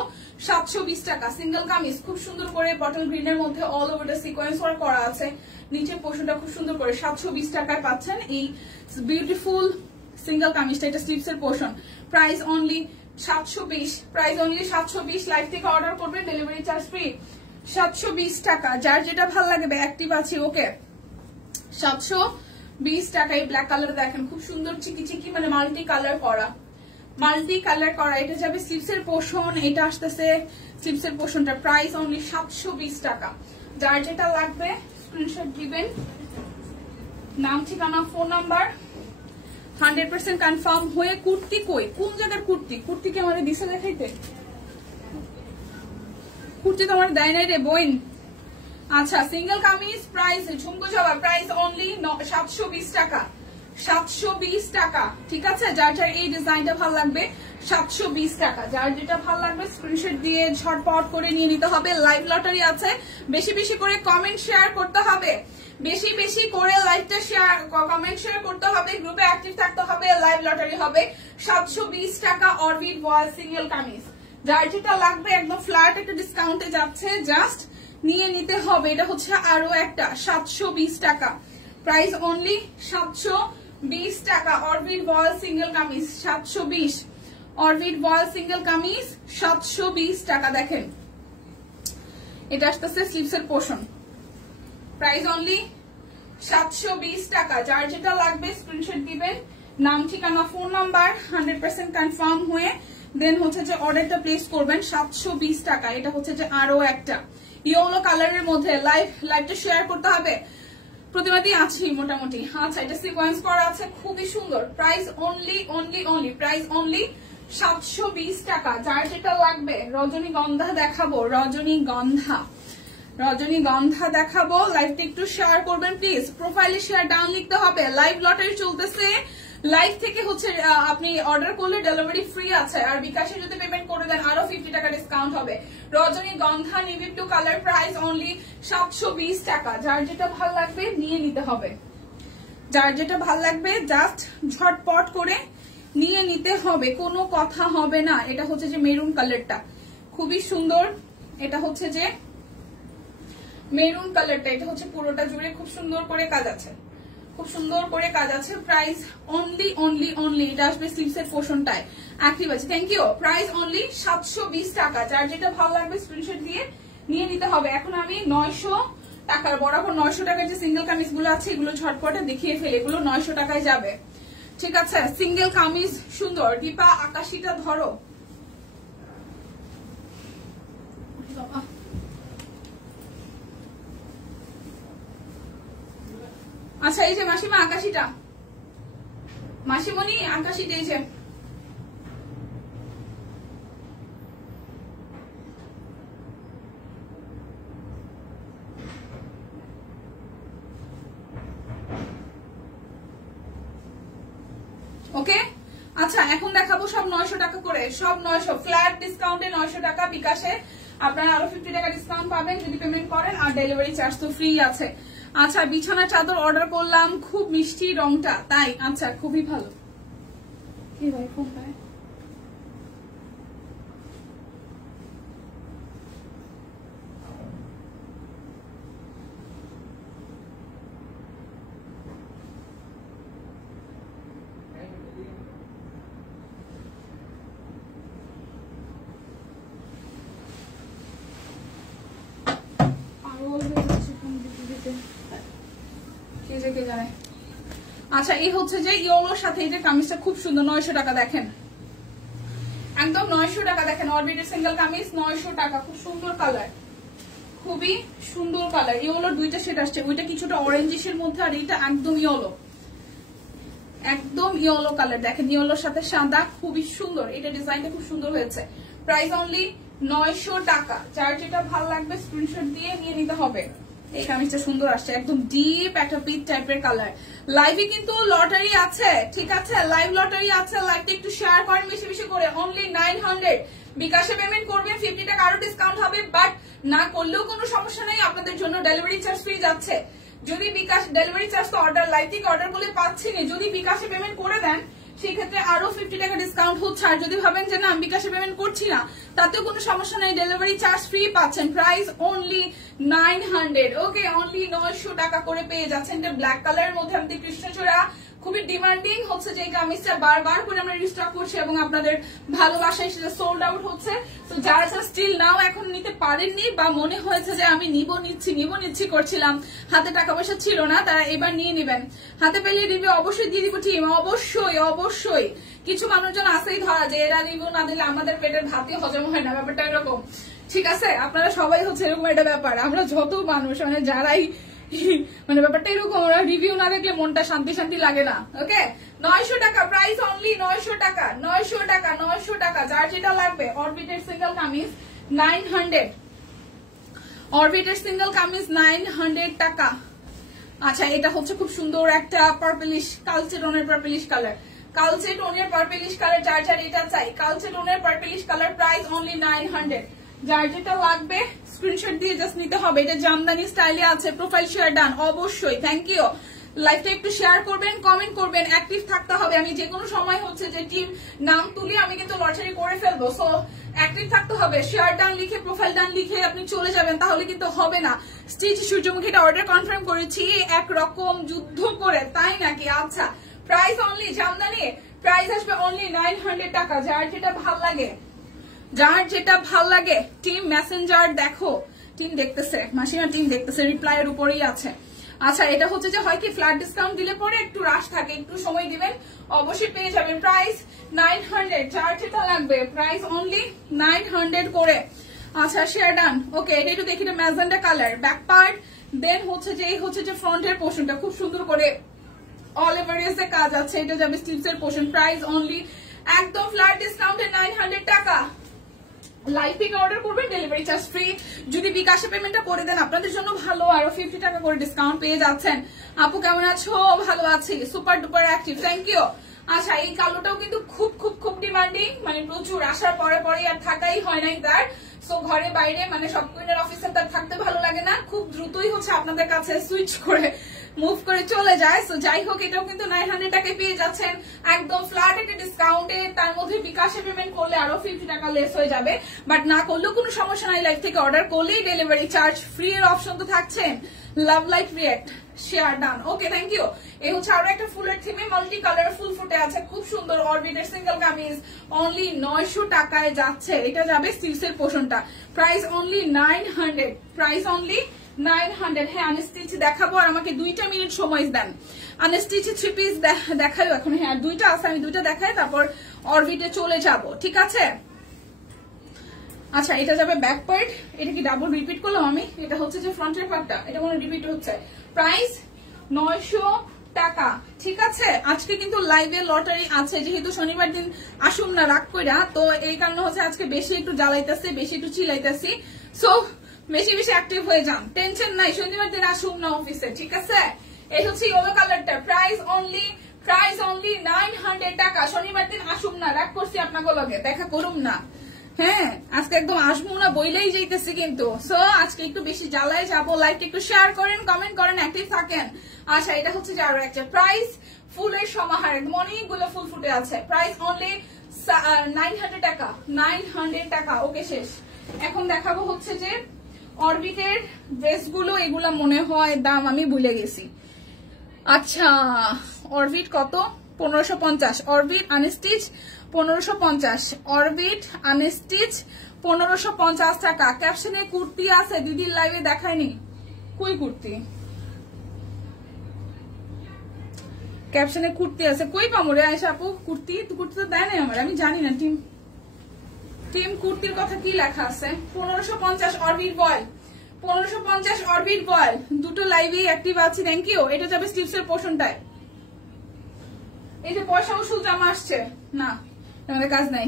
720 টাকা। সিঙ্গেল কামিজ খুব সুন্দর করে বটল গ্রিনের মধ্যে অল ওভার সিকোয়েন্স ওয়ার্ক করা আছে। নিচের পোর্শনটা খুব সুন্দর করে 720 টাকায় পাচ্ছেন এই বিউটিফুল সিঙ্গেল কামিজটা। এটা স্লিভসের portion. Price only 720, price only 720। Live থেকে অর্ডার করবেন, ডেলিভারি চার্জ ফ্রি। 720 টাকা। যার যেটা ভালো লাগবে অ্যাক্টিভ আছে, ওকে। 720 টাকা। এই ব্ল্যাক কালার দেখেন খুব সুন্দর চিকি মানে মাল্টি কালার করা, এটা যাবে স্লিভসের পোর্শন। এটা আসতেছে স্লিভসের পোর্শনটা। প্রাইস অনলি 720 টাকা। যার যেটা লাগবে স্ক্রিনশট দিবেন, নাম ঠিকানা ফোন নাম্বার 100% কনফার্ম হয়ে। কুর্তি কই, কোন জায়গার কুর্তি কি আমাদের দিশা দেখাইতে? কুর্তি তো আমার দেয় নাই রে বোন। আচ্ছা, সিঙ্গেল কামিজ প্রাইস ঝুমকো জবা, প্রাইস অনলি 720 টাকা। 720 টাকা, ঠিক আছে। যার যার এই ডিজাইনটা ভালো লাগবে 720 টাকা। যার যেটা ভালো লাগবে স্ক্রিনশট দিয়ে ঝটপট করে নিয়ে নিতে হবে। লাইভ লটারি আছে, বেশি করে কমেন্ট শেয়ার করতে হবে, বেশি করে লাইভটা শেয়ার কমেন্ট শেয়ার করতে হবে, গ্রুপে অ্যাক্টিভ থাকতে হবে। লাইভ লটারি হবে 720 টাকা অরবিট ভয়েল সিঙ্গেল কামিজ। যার যেটা লাগবে একদম ফ্ল্যাট একটা ডিসকাউন্টে যাচ্ছে, জাস্ট নিয়ে নিতে হবে। এটা হচ্ছে আরো একটা 720 টাকা। প্রাইস অনলি 720 টাকা। অরবিট ভয়েল সিঙ্গেল কামিজ 720, অরবিট ভয়েল সিঙ্গেল কামিজ 720 টাকা। দেখেন এটা আসতেছে স্লিভসের পোর্শন। প্রাইস অনলি 720 টাকা। যার যেটা লাগবে স্ক্রিনশট দিবেন, নাম ঠিকানা ফোন নাম্বার 100% কনফার্ম হয়ে দেন হচ্ছে যে অর্ডারটা প্লেস করবেন। 720 টাকা। এটা হচ্ছে যে আরো একটা ইয়েলো কালারের মধ্যে। লাইভটা শেয়ার করতে হবে, প্রতিবাদী আছি মোটামুটি। আচ্ছা, এটা সিকোয়েন্স করা আছে, খুবই সুন্দর। প্রাইস অনলি প্রাইস অনলি 720 টাকা। যার যেটা লাগবে রজনীগন্ধা দেখাবো, রজনীগন্ধা দেখাবো। লাইভটা একটু শেয়ার করবেন প্লিজ, প্রোফাইলে শেয়ার ডাউন লিখতে হবে। লাইভ লটারি চলতেছে, লাইভ থেকে হচ্ছে আপনি অর্ডার করলে ডেলিভারি ফ্রি আছে, আর বিকাশে যদি পেমেন্ট করে দেন আরো 50 টাকা ডিসকাউন্ট হবে। রজনীগন্ধা navy blue colour, price only 720 টাকা। যার যেটা ভালো লাগবে নিয়ে নিতে হবে, যার যেটা ভালো লাগবে জাস্ট ঝটপট করে নিয়ে নিতে হবে, কোনো কথা হবে না। এটা হচ্ছে যে মেরুন কালারটা খুবই সুন্দর, এটা হচ্ছে যে মেরুন কালারটা, এটা হচ্ছে পুরোটা জুড়ে খুব সুন্দর করে কাজ আছে, খুব সুন্দর করে কাজ আছে। প্রাইস অনলি এটা আসবে স্লিভসের পোর্শনটায় অ্যাক্টিভ আছে। Thank you. প্রাইস অনলি 720 টাকা। যার যেটা ভালো লাগবে স্ক্রিনশট দিয়ে নিয়ে নিতে হবে। এখন আমি 900 টাকার বরাবর 900 টাকার যে সিঙ্গেল কামিজ গুলো আছে এগুলো ঝটপটে দেখিয়ে ফেলে, এগুলো 900 টাকায় যাবে। ঠিক আছে, সিঙ্গেল কামিজ সুন্দর। দীপা আকাশিটা ধরো। আচ্ছা এই যে মাসিমা আকাশিটা, মাসিমণি আকাশিটা এই যে, ওকে। আচ্ছা এখন দেখাবো সব 900 টাকা করে, সব 900 ফ্ল্যাট ডিসকাউন্টে 900 টাকা। বিকাশে আপনারা আরো 50 টাকা ডিসকাউন্ট পাবেন যদি পেমেন্ট করেন, আর ডেলিভারি চার্জ তো ফ্রি আছে। আচ্ছা বিছানা চাদর অর্ডার করলাম, খুব মিষ্টি রংটা, তাই? আচ্ছা খুবই ভালো। কি ভাই ফোন পায় কে জানে। আচ্ছা এই হচ্ছে যে ইয়েলোর সাথে এই যে কামিজটা খুব সুন্দর, 900 টাকা। দেখেন একদম 900 টাকা। দেখেন অরবিটের সিঙ্গেল কামিজ 900 টাকা, খুব সুন্দর কালার, খুবই সুন্দর কালার। ইয়েলোর দুইটা শেড আসছে, ওইটা কিছুটা অরেঞ্জিশের মধ্যে, আর এইটা একদম ইয়েলো, একদম ইয়েলো কালার। দেখেন ইয়েলোর সাথে সাদা, খুবই সুন্দর। এটা ডিজাইনটা খুব সুন্দর হয়েছে। প্রাইস অনলি 900 টাকা। যার যেটা ভালো লাগবে স্ক্রিনশট দিয়ে নিয়ে নিতে হবে। এই কামিজটা সুন্দর আসছে, একদম ডিপ একটা পিচ টাইপের কালার। লাইভে কিন্তু লটারি আছে, ঠিক আছে? লাইভ লটারি আছে, লাইভটা একটু শেয়ার করেন বেশি বেশি করে। অনলি 900। বিকাশে পেমেন্ট করবেন 50 টাকা আরো ডিসকাউন্ট হবে, বাট না করলেও কোনো সমস্যা নেই, আপনাদের জন্য ডেলিভারি চার্জ ফ্রি যাচ্ছে। যদি বিকাশ ডেলিভারি চার্জ তো অর্ডার লাইভ থেকে অর্ডার করলে পাচ্ছি না, যদি বিকাশে পেমেন্ট করে দেন সেই ক্ষেত্রে আরো 50 টাকা ডিসকাউন্ট হচ্ছে। আর যদি ভাবেন যে না আমি বিকাশে পেমেন্ট করছি না, তাতেও কোনো সমস্যা নেই, ডেলিভারি চার্জ ফ্রি পাচ্ছেন। Price only 900। ওকে, অনলি 900 টাকা করে পেয়ে যাচ্ছেন। এটা ব্ল্যাক কালারের মধ্যে আমাদের কৃষ্ণচূড়া, খুবই ডিমান্ডিং হচ্ছে যে কামিজটা বারবার করে আমরা রিস্টক করছি এবং আপনাদের ভালোবাসায় সেটা সোল্ড আউট হচ্ছে। তো যারা যারা স্টিল নাও এখন নিতে পারেননি বা মনে হয়েছে যে আমি নিব নিচ্ছি করছিলাম, হাতে টাকা পয়সা ছিল না, তারা এবার নিয়ে নেবেন। হাতে পেলে রিভিউ অবশ্যই দিয়ে দিব টিম, অবশ্যই। কিছু মানুষজন আসেই ধরা যে এরা রিভিউ না দিলে আমাদের পেটের ভাতই হজম হয় না, ব্যাপারটা এরকম। ঠিক আছে, আপনারা সবাই হচ্ছে এরকম একটা ব্যাপার। আমরা যত মানুষ মানে যারাই মানে ব্যাপারটা এরকম, ওরা রিভিউ না দেখলে মনটা শান্তি লাগে না। ওকে, 900 টাকা। প্রাইস অনলি 900 টাকা, 900 টাকা। যার যেটা লাগবে। অরবিটের সিঙ্গেল কামিজ 900, অরবিটের সিঙ্গেল কামিজ 900 টাকা। আচ্ছা এটা হচ্ছে খুব সুন্দর একটা পার্পলিশ, কালচে টোনের পার্পলিশ কালার, কালচে টোনের পার্পলিশ কালার। যার যার এটা চাই, কালচে টোনের পার্পলিশ কালার, প্রাইস অনলি 900। যার যেটা লাগবে স্ক্রিনশট দিয়ে জাস্ট নিতে হবে। এটা জামদানি স্টাইলে আছে। প্রোফাইল শেয়ার ডান, অবশ্যই। Thank you. লাইভটা একটু শেয়ার করবেন, কমেন্ট করবেন, অ্যাক্টিভ থাকতে হবে। আমি যে কোনো সময় হচ্ছে যে টিম নাম তুলি আমি কিন্তু লটারি করে ফেলবো, সো অ্যাক্টিভ থাকতে হবে। শেয়ার ডান লিখে, প্রোফাইল ডান লিখে আপনি চলে যাবেন, তাহলে কিন্তু হবে না। স্টিচ সূর্যমুখীটা অর্ডার কনফার্ম করেছি একরকম যুদ্ধ করে, তাই নাকি? আচ্ছা, প্রাইস অনলি জামদানি, প্রাইস আসবে অনলি 900 টাকা। যার যেটা ভাল লাগে, যার যেটা ভাল লাগে টিম মেসেঞ্জার দেখো, টিম দেখতেছে, মাসিমা টিম দেখতেছে, রিপ্লাই এর উপরেই আছে। আচ্ছা এটা হচ্ছে যে হয় কি ফ্ল্যাট ডিসকাউন্ট দিলে পরে একটু রাশ থাকে, একটু সময় দিবেন, অবশ্যই পেয়ে যাবেন। প্রাইস 900। যার যেটা লাগবে প্রাইস অনলি 900 করে। আচ্ছা শেয়ার ডান। ওকে, এটা একটু দেখি, ম্যাজেন্ডা কালার, ব্যাক পার্ট, দেন হচ্ছে যে এই হচ্ছে যে ফ্রন্টের পোর্শনটা খুব সুন্দর করে অল ওভার এর কাজ আছে। এটা যাবে স্লিভস এর পোর্শন। প্রাইস অনলি একদম ফ্ল্যাট ডিসকাউন্টে 900 টাকা। লাইভ থেকে অর্ডার করবেন, ডেলিভারি চার্জ ফ্রি। যদি বিকাশে পেমেন্টটা করে দেন আপনাদের জন্য ভালো, আরো 50 টাকা করে ডিসকাউন্ট পেয়ে যাচ্ছেন। আপু কেমন আছো? ভালো আছি, super duper active, thank you. আচ্ছা এই কালোটাও কিন্তু খুব খুব খুব ডিমান্ডিং, মানে প্রচুর আসার পরে পরে আর থাকাই হয় নাই তার। সো ঘরে বাইরে মানে সব কুইনের অফিসে তার থাকতে ভালো লাগে না, খুব দ্রুতই হচ্ছে আপনাদের কাছে সুইচ করে মুভ করে চলে যায়। সো যাই হোক এটাও কিন্তু 900 টাকায় পেয়ে যাচ্ছেন একদম ফ্ল্যাট একটা ডিসকাউন্টে। তার মধ্যে বিকাশে পেমেন্ট করলে আরো 50 টাকা লেস হয়ে যাবে, বাট না করলেও কোনো সমস্যা নাই। লাইভ থেকে অর্ডার করলেই ডেলিভারি চার্জ ফ্রি এর অপশন তো থাকছেন। Love like react share done, okay thank you. এই হচ্ছে আরো একটা ফুলের থিমে মাল্টি কালার ফুল ফুটে আছে, খুব সুন্দর অরবিটের সিঙ্গেল কামিজ অনলি 900 টাকায় যাচ্ছে। এটা যাবে স্টিচের পোর্শনটা, প্রাইস অনলি 900, প্রাইস অনলি 900। হ্যাঁ আনস্টিচ দেখাবো আর আমাকে 2 মিনিট সময় দেন। আনস্টিচ 3 পিস দেখাইও এখন, হ্যাঁ 2টা আছে, আমি 2টা দেখাই তারপর অরবিটে চলে যাব, ঠিক আছে। আচ্ছা এটা যাবে ব্যাক পার্ট, এটা কি ডাবল রিপিট করলাম আমি? এটা হচ্ছে যে ফ্রন্টের পার্টটা, এটা মনে রিপিট হচ্ছে। প্রাইস 900 টাকা, ঠিক আছে। আজকে কিন্তু লাইভে লটারি আছে, যেহেতু শনিবার দিন আসুন না রাগ কইরা, তো এই কারণে হচ্ছে আজকে বেশি একটু জ্বালাইতেছি, বেশি একটু চিলাইতেছি। সো বেশি বেশি অ্যাক্টিভ হয়ে যান, টেনশন নাই, শনিবার দিন আসুন না অফিসে, ঠিক আছে। এই হচ্ছে ইয়েলো কালারটা, প্রাইস অনলি 900 টাকা। শনিবার দিন আসুন না, রাগ করছি আপনাকে লগে, দেখা করুম না। হ্যাঁ আজকে একদম আসবো না বইলেই যাইতেছি কিন্তু। সো আজকে একটু বেশি জ্বালায় যাবো, লাইক একটু শেয়ার করেন, কমেন্ট করেন, অ্যাক্টিভ থাকেন। আচ্ছা এটা হচ্ছে যে আরো একটা প্রাইস ফুলের সমাহার, অনেকগুলো ফুল ফুটে আছে, প্রাইস অনলি 900 টাকা, 900 টাকা। ওকে শেষ। এখন দেখাবো হচ্ছে যে অরবিটের ড্রেসগুলো, এগুলা মনে হয় দাম আমি ভুলে গেছি। আচ্ছা অরবিট কত? 1550, অরবিট আনস্টিচ 1550, অরবিট আনস্টিচ 1550 টাকা। ক্যাপশনে কুর্তি আছে, দিদির লাইভে দেখায়নি, কই কুর্তি? ক্যাপশনে কুর্তি আছে, কই পাবো রে আয়েশা আপু কুর্তি? কুর্তি তো দেয় নাই আমার, আমি জানি না। টিম কুর্তির কথা কি লেখা আছে? 1550 অরবিট বয়েল, 1550 অরবিট বয়েল। দুটো লাইভেই অ্যাক্টিভ আছি, থ্যাংক ইউ। এটা যাবে স্টিপসের পোর্শনটায়। এই যে পয়সা ওষুধ জামা আসছে না, আমাদের কাজ নাই,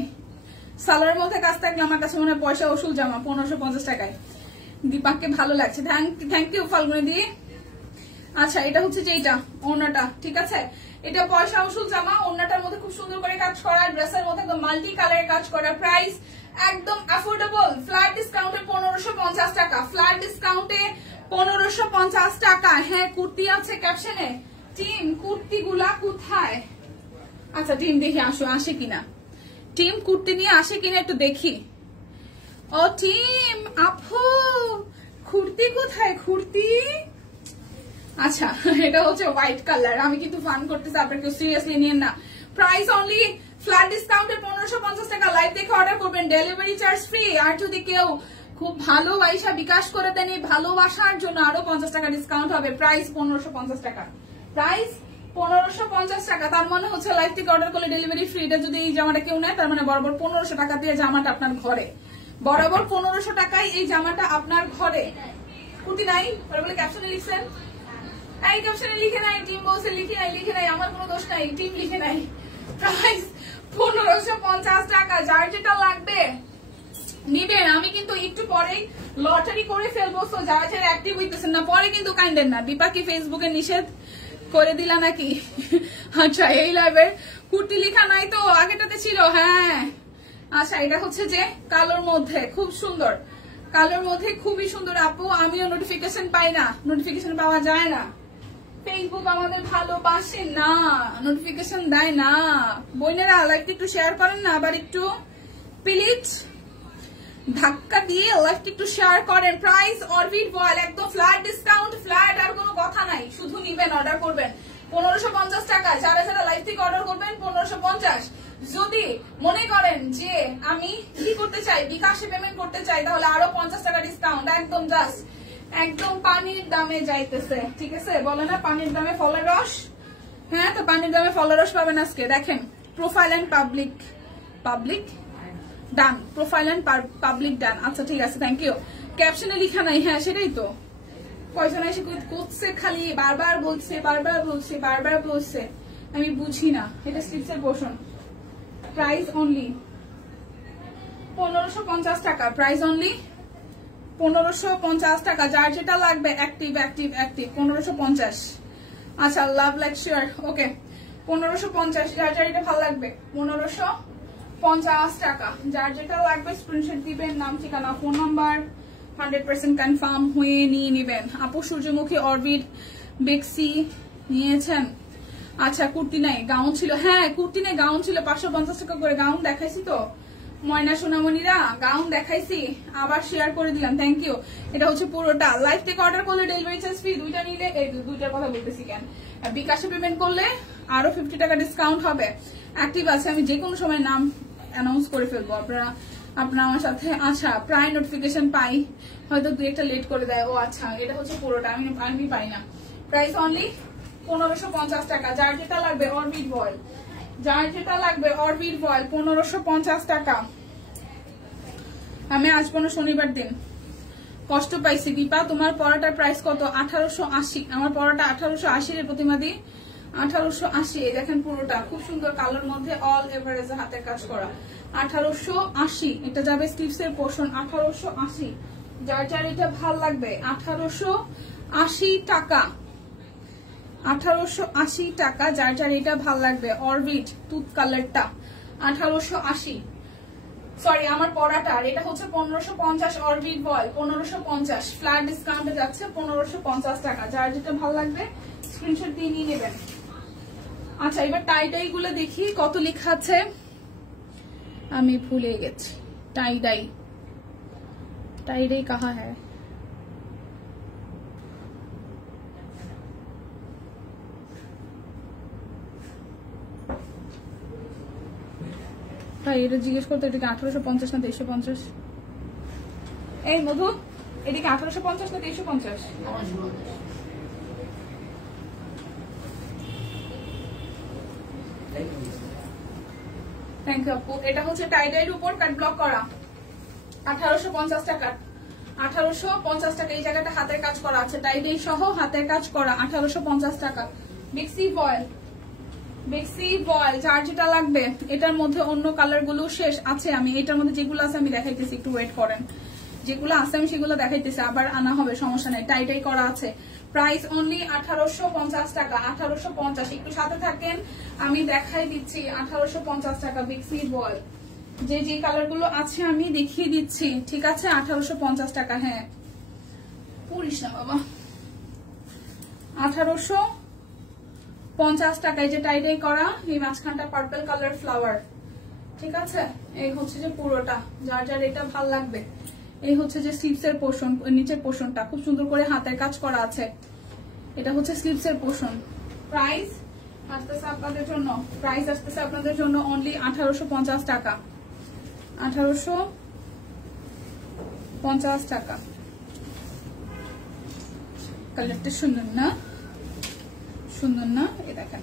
সালোয়ারের মধ্যে কাজ থাকলে আমার কাছে মনে হয় পয়সা ওষুধ জামা 1550 টাকায়। দীপাককে ভালো লাগছে, থ্যাংক ইউ ফাল্গুনি দি। আচ্ছা এটা হচ্ছে যে এইটা ওড়নাটা, ঠিক আছে। এটা পয়সা ওষুধ জামা, ওড়নাটার মধ্যে খুব সুন্দর করে কাজ করা, ড্রেসের মধ্যে মাল্টি কালারের কাজ করা, প্রাইস একদম অ্যাফোর্ডেবল, ফ্ল্যাট ডিসকাউন্টে 1550 টাকা, ফ্ল্যাট ডিসকাউন্টে 1550 টাকা। হ্যাঁ কুর্তি আছে ক্যাপশনে। টিম কুর্তি গুলা কোথায়? আচ্ছা টিম দেখি আসে কিনা, টিম কুর্তি নিয়ে আসে কিনা একটু দেখি। ও টিম আপু কুর্তি কোথায়? কুর্তি আচ্ছা এটা হচ্ছে হোয়াইট কালার, আমি কিন্তু ফান করতেছি, আপনার কেউ সিরিয়াসলি নিয়েন না। প্রাইস অনলি ফ্ল্যাট ডিসকাউন্টে 1550 টাকা। লাইভ দেখে অর্ডার করবেন, ডেলিভারি চার্জ ফ্রি। আর যদি কেউ খুব ভালোবাসা বিকাশ করে দেন, এই ভালোবাসার জন্য আরো 50 টাকা ডিসকাউন্ট হবে। প্রাইস 1550 টাকা, প্রাইস 1550 টাকা। তার মানে হচ্ছে লাইভ থেকে অর্ডার করলে ডেলিভারি ফ্রি। এটা যদি এই জামাটা কেউ নেয় তার মানে বরাবর 1500 টাকা দিয়ে জামাটা আপনার ঘরে, বরাবর 1500 টাকায় এই জামাটা আপনার ঘরে। কুর্তি নাই বলে ক্যাপশনে লিখছেন, এই ক্যাপশনে লিখে নাই, টিম বলছে লিখে নাই, আমার কোনো দোষ নাই, টিম লিখে নাই। প্রাইস 1550 টাকা। যার যেটা লাগবে নিবেন। আমি কিন্তু একটু পরেই লটারি করে ফেলবো, তো যারা যারা অ্যাক্টিভ হইতেছেন না পরে কিন্তু কাইন্ডেন না। দীপা কি ফেসবুকে নিষেধ করে দিলা নাকি? আচ্ছা এই লাইভের কুর্তি লিখা নাই তো, আগেটাতে ছিল। হ্যাঁ আচ্ছা এটা হচ্ছে যে কালোর মধ্যে খুব সুন্দর, কালোর মধ্যে খুবই সুন্দর আপু। আমিও নোটিফিকেশন পাই না, নোটিফিকেশন পাওয়া যায় না, ফেসবুক আমাদের ভালোবাসে না, নোটিফিকেশন দেয় না। বোনেরা লাইভটা একটু শেয়ার করেন না আবার একটু প্লিজ, ধাক্কা দিয়ে লাইভটা একটু শেয়ার করেন। প্রাইস অরবিট বয়েল একদম ফ্ল্যাট ডিসকাউন্ট, ফ্ল্যাট আর কোনো কথা নাই, শুধু নিবেন অর্ডার করবেন 1550 টাকা। যারা যারা লাইভ থেকে অর্ডার করবেন 1550। যদি মনে করেন যে আমি কি করতে চাই, বিকাশে পেমেন্ট করতে চাই, তাহলে আরো 50 টাকা ডিসকাউন্ট, একদম জাস্ট একদম পানির দামে যাইতেছে, ঠিক আছে। বলে না পানির দামে ফলের রস, হ্যাঁ তো পানির দামে ফলের রস পাবেন আজকে। দেখেন profile and public done, profile and public done. আচ্ছা ঠিক আছে থ্যাংক ইউ। ক্যাপশনে লিখা নাই, হ্যাঁ সেটাই তো, কয়জন এসে করছে খালি বারবার বলছে, আমি বুঝি না। এটা স্লিপসের পোর্শন, প্রাইস অনলি 1550 টাকা, প্রাইস অনলি 1550 টাকা। যার যেটা লাগবে অ্যাক্টিভ 1550। আচ্ছা লাভ লাইক শেয়ার, ওকে 1550, যার যার এটা ভালো লাগবে 1550 টাকা। যার যেটা লাগবে স্ক্রিনশট দিবেন, নাম ঠিকানা ফোন নাম্বার 100% কনফার্ম হয়ে নিয়ে নেবেন। আপু সূর্যমুখী অরবিট বেক্সি নিয়েছেন? আচ্ছা কুর্তি নাই, গাউন ছিল। হ্যাঁ কুর্তি নেই, গাউন ছিল 550 টাকা করে। গাউন দেখাইছি তো ময়না সোনামণিরা, গাউন দেখাইছি, আবার শেয়ার করে দিলাম। Thank you. এটা হচ্ছে পুরোটা। লাইভ থেকে অর্ডার করলে ডেলিভারি চার্জ ফ্রি, দুইটা নিলে এই দুইটার কথা বলতেছি কেন, বিকাশে পেমেন্ট করলে আরো 50 টাকা ডিসকাউন্ট হবে। অ্যাক্টিভ আছে, আমি যে কোনো সময় নাম অ্যানাউন্স করে ফেলবো। আপনারা আমার সাথে। আচ্ছা প্রায় নোটিফিকেশন পাই, হয়তো দুই একটা লেট করে দেয়। ও আচ্ছা এটা হচ্ছে পুরোটা, আমি পাই না। প্রাইস অনলি 1550 টাকা। যার যেটা লাগবে অরবিট বয়েল, যার যেটা লাগবে অরবিট বয়েল 1550 টাকা। আমি আসবো না শনিবার দিন, কষ্ট পাইছি। দীপা তোমার পড়াটার প্রাইস কত? 1880। আমার পড়াটা 1880 এর প্রতিমাদি 1880। এই দেখেন পুরোটা খুব সুন্দর কালার মধ্যে, অল এভারেজ হাতের কাজ করা। 1880 এটা যাবে স্লিভস এর পোর্শন। 1880 যার যার এটা ভাল লাগবে 1880 টাকা। 1880 টাকা যার যার এটা ভাল লাগবে। অরবিট তুত কালারটা 1880। সরি আমার পড়াটা, এটা হচ্ছে 1550। অরবিট বয়েল 1550, ফ্ল্যাট ডিসকাউন্টে যাচ্ছে 1550 টাকা। যার যেটা ভালো লাগবে স্ক্রিনশট দিয়ে নিয়ে নেবেন। আচ্ছা এবার টাই ডাই গুলো দেখি কত লেখা আছে, আমি ভুলে গেছি। টাই ডাই, টাই ডাই কাহা হ্যায়? ভাই এটা জিজ্ঞেস করতে, এটাকে 1850 না 2350? এই মধু এদিকে 1850 না 2350? থ্যাংক ইউ আপু। এটা হচ্ছে টাইডাইয়ের উপর কাট ব্লক করা, 1850 টাকা। 1850 টাকা। এই জায়গাটা হাতের কাজ করা আছে, টাইডাই সহ হাতের কাজ করা, 1850 টাকা। বেক্সি বয়েল, বেক্সি বয়েল যার যেটা লাগবে। এটার মধ্যে অন্য কালার গুলো শেষ আছে, আমি এটার মধ্যে যেগুলো আছে আমি দেখাইতেছি, একটু ওয়েট করেন। যেগুলো আছে আমি সেগুলো দেখাইতেছি, আবার আনা হবে, সমস্যা নাই। টাইটাই করা আছে। প্রাইস অনলি 1850 টাকা। 1850, একটু সাথে থাকেন আমি দেখাই দিচ্ছি। 1850 টাকা বেক্সি বয়েল। যে যে কালার গুলো আছে আমি দেখিয়ে দিচ্ছি, ঠিক আছে? 1850 টাকা। হ্যাঁ পুরিস না বাবা। 1850 টাকায় যে টাইডাই করা, এই মাঝখানটা পার্পল কালার ফ্লাওয়ার, ঠিক আছে? এই হচ্ছে যে পুরোটা, যার যার এটা ভাল লাগবে। এই হচ্ছে যে স্লিভস এর পোর্শন, নিচের পোর্শনটা খুব সুন্দর করে হাতের কাজ করা আছে। এটা হচ্ছে স্লিভস এর পোর্শন। প্রাইস আসতেছে আপনাদের জন্য, প্রাইস আসতেছে আপনাদের জন্য অনলি 1850 টাকা। 1850 টাকা। কালারটা সুন্দর না? সুন্দর না? এই দেখেন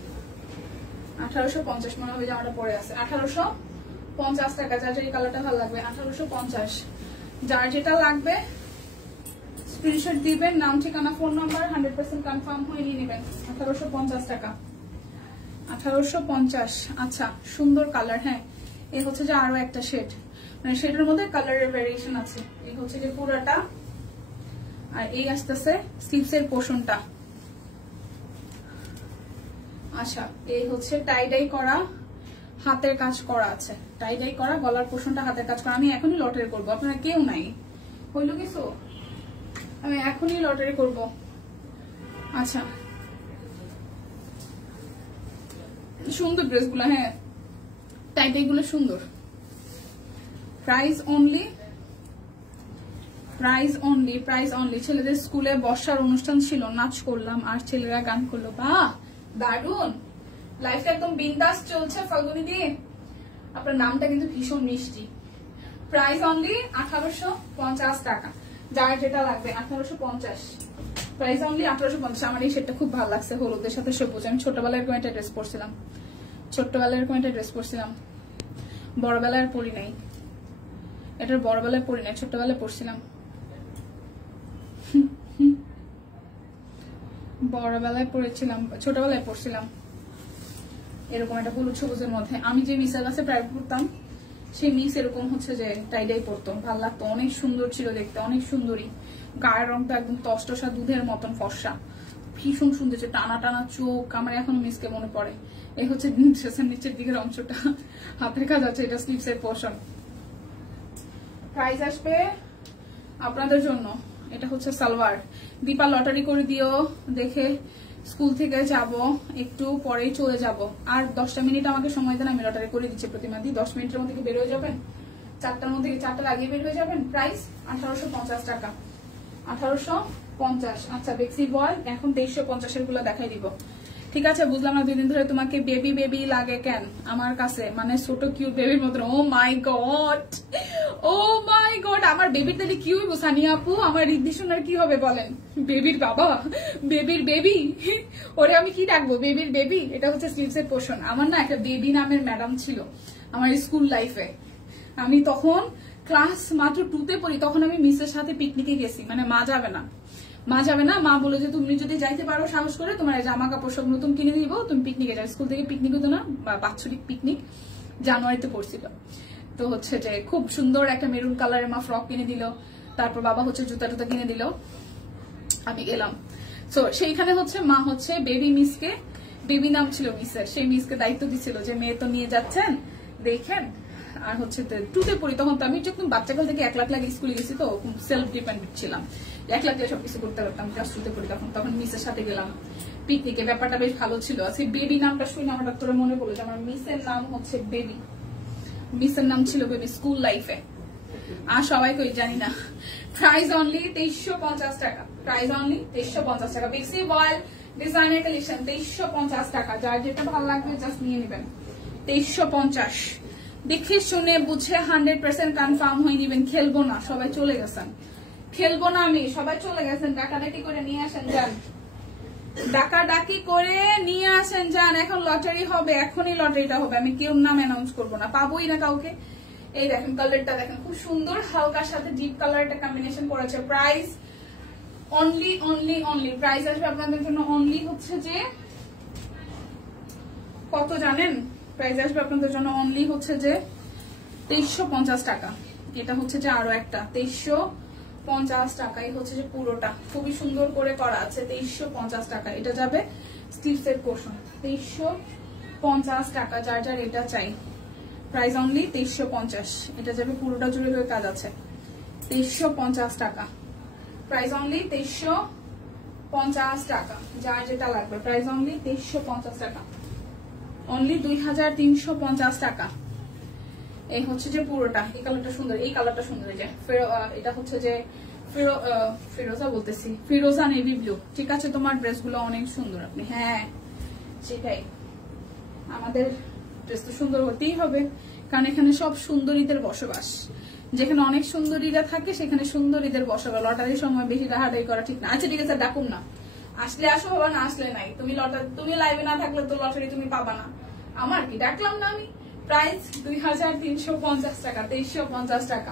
1850 মনে হয় জামাটা পরে আছে। 1850 টাকা। যার যে কালারটা ভালো লাগবে 1850। যার যেটা লাগবে স্ক্রিনশট দিবেন, নাম ঠিকানা ফোন নাম্বার 100% কনফার্ম হয়ে নিয়ে নেবেন। 1850 টাকা। 1850। আচ্ছা সুন্দর কালার। হ্যাঁ এই হচ্ছে যে আরো একটা শেড, মানে শেডের মধ্যে কালারের ভেরিয়েশন আছে। এই হচ্ছে যে পুরাটা, আর এই আসতেছে স্লিভস এর পোর্শনটা। আচ্ছা এই হচ্ছে টাইডাই করা, হাতের কাজ করা আছে। টাইডাই করা, গলার পোর্শনটা হাতের কাজ করা। আমি এখনই লটারি করবো, আপনারা কেউ নাই হইলো কিছু, আমি এখনই লটারি করব। আচ্ছা সুন্দর ড্রেসগুলো, হ্যাঁ টাইডাই গুলো সুন্দর। Price only, price only, price only. ছেলেদের স্কুলে বর্ষার অনুষ্ঠান ছিল, নাচ করলাম আর ছেলেরা গান করলো। বাহ দারুন, লাইফটা একদম বিন্দাস চলছে ফাল্গুনি দিয়ে। আপনার নামটা কিন্তু ভীষণ মিষ্টি। প্রাইস অনলি 1850 টাকা। যার যেটা লাগবে 1850। Price only 1850। আমার এই শেডটা খুব ভালো লাগছে, হলুদের সাথে সবুজ। আমি ছোটবেলায় এরকম একটা ড্রেস পরছিলাম, ছোট্টবেলায় এরকম একটা ড্রেস পরছিলাম, বড়বেলায় আর পরি নাই। এটার বড়বেলায় পরি নাই, ছোট্টবেলায় পরছিলাম, বড়বেলায় পড়েছিলাম, ছোটবেলায় পড়ছিলাম এরকম একটা হলুদ সবুজের মধ্যে। আমি যে মিসের কাছে প্রাইভেট পড়তাম সেই মিস এরকম হচ্ছে যে টাইডাই পড়তো, ভালো লাগতো, অনেক সুন্দর ছিল দেখতে, অনেক সুন্দরী। গায়ের রংটা একদম তসতসা দুধের মতন ফর্সা। ভীষণ সুন্দর, টানা টানা চোখ, আমার এখন মিসকে মনে পড়ে। এই হচ্ছে ড্রেসের নিচের দিকের অংশটা, হাতের কাজ আছে, এটা স্লিভসের পোর্শন। প্রাইস আসবে আপনাদের জন্য, এটা হচ্ছে সালোয়ার। দীপা লটারি করে দিও, দেখে স্কুল থেকে যাব, একটু পরেই চলে যাব। আর 10টা মিনিট আমাকে সময় দেন, আমি লটারি করে দিচ্ছি প্রতিমাদি। 10 মিনিটের মধ্যে কি বের হয়ে যাবেন? 4টার মধ্যে, 4টার আগে বের হয়ে যাবেন। প্রাইস 1850 টাকা, 1850। আচ্ছা বেক্সি বল এখন 2350 এর গুলো দেখাই দিব। ঠিক আছে, বুঝলাম না 2 দিন ধরে তোমাকে বেবি বেবি লাগে কেন আমার কাছে, মানে ছোট কিউট বেবির মতন। ও মাই গড, ও মাই গড, আমার বেবির তাহলে কি হইব সানিয়া আপু? আমার রিদ্ধি সোনার কি হবে বলেন? বেবির বাবা, বেবির বেবি, ওরে আমি কি ডাকবো? বেবির বেবি। এটা হচ্ছে স্লিভসের পোর্শন। আমার না একটা বেবি নামের ম্যাডাম ছিল আমার স্কুল লাইফে। আমি তখন ক্লাস মাত্র 2তে পড়ি, তখন আমি মিসের সাথে পিকনিকে গেছি। মানে মা যাবে না, মা যাবে না, মা বলে যে তুমি যদি যাইতে পারো সাহস করে, তোমার জামা কাপড় সব নতুন কিনে দিব, তুমি পিকনিকে যাও। স্কুল থেকে পিকনিক হতো না, বাৎসরিক পিকনিক, জানুয়ারিতে পড়ছিল। তো হচ্ছে যে খুব সুন্দর একটা মেরুন কালারের মা ফ্রক কিনে দিল, তারপর বাবা হচ্ছে জুতা টুতা কিনে দিল, আমি গেলাম। তো সেইখানে হচ্ছে মা হচ্ছে বেবি মিসকে, বেবি নাম ছিল মিসের, সেই মিসকে দায়িত্ব দিছিল যে মেয়ে তো নিয়ে যাচ্ছেন দেখেন। আর হচ্ছে 2তে পড়ি, তখন তো আমি যখন বাচ্চাকাল থেকে 1 লাখ লাগে স্কুলে গেছি, তো সেলফ ডিপেন্ডেন্ট ছিলাম, 1 লাখ লাগে সবকিছু করতে পারতাম। ক্লাস 2তে পড়ি তখন মিসের সাথে গেলাম পিকনিকে, ব্যাপারটা বেশ ভালো ছিল। আজকে বেবি নামটা শুনে হঠাৎ করে মনে পড়লো যে আমার মিসের নাম হচ্ছে বেবি, মিসের নাম ছিল বেবি স্কুল লাইফে। আর সবাই কই জানি না। প্রাইস অনলি 2350 টাকা, প্রাইস অনলি 2350 টাকা। বেক্সি বয়েল ডিজাইনার কালেকশন 2350 টাকা, যার যেটা ভালো লাগবে জাস্ট নিয়ে নেবেন। 2350 দেখে শুনে বুঝে 100% কনফার্ম হয়ে নিবেন। খেলবো না, সবাই চলে গেছেন। খেলবো না আমি, সবাই চলে গেছেন। ডাকাডাকি করে নিয়ে আসেন যান, ডাকাডাকি করে নিয়ে আসেন যান। এখন লটারি হবে, এখনই লটারিটা হবে। আমি কেউ নাম অ্যানাউন্স করবো না, পাবোই না কাউকে। এই দেখেন কালারটা দেখেন, খুব সুন্দর, হালকার সাথে ডিপ কালার একটা কম্বিনেশন করেছে। Price only only only, price আসবে আপনাদের জন্য অনলি হচ্ছে যে কত জানেন? প্রাইস আসবে আপনাদের জন্য অনলি হচ্ছে যে 2350 টাকা। এটা হচ্ছে যে আরো একটা 2350 টাকা। এই হচ্ছে যে পুরোটা খুবই সুন্দর করে করা আছে, 2350 টাকা। এটা যাবে স্টিভসের পোর্শন, 2350 টাকা। যার যার এটা চাই, প্রাইস অনলি 2350। এটা যাবে পুরোটা জুড়ে হয়ে কাজ আছে, 2350 টাকা। প্রাইস অনলি 2350 টাকা, যার যেটা লাগবে। প্রাইস অনলি 2350 টাকা, অনলি 2350 টাকা। এই হচ্ছে যে পুরোটা, এই কালারটা সুন্দর, এই কালারটা সুন্দর। এটা হচ্ছে যে ফিরোজা বলতেছি, ফিরোজা নেভি ব্লু। ঠিক আছে, তোমার ড্রেসগুলো অনেক সুন্দর। আপনি হ্যাঁ সেটাই, আমাদের ড্রেস তো সুন্দর হতেই হবে, কারণ এখানে সব সুন্দরীদের বসবাস। যেখানে অনেক সুন্দরীরা থাকে সেখানে সুন্দরীদের বসবাস। লটারির সময় বেশি ডাহাডাই করা ঠিক না। আচ্ছা ঠিক আছে, ডাকুন না, আসলে আসো বাবা, না আসলে নাই। তুমি লাইভে না থাকলে তো লটারি তুমি পাবা না। আমার কি, ডাকলাম না আমি। প্রাইস 2350 টাকা, 2350 টাকা।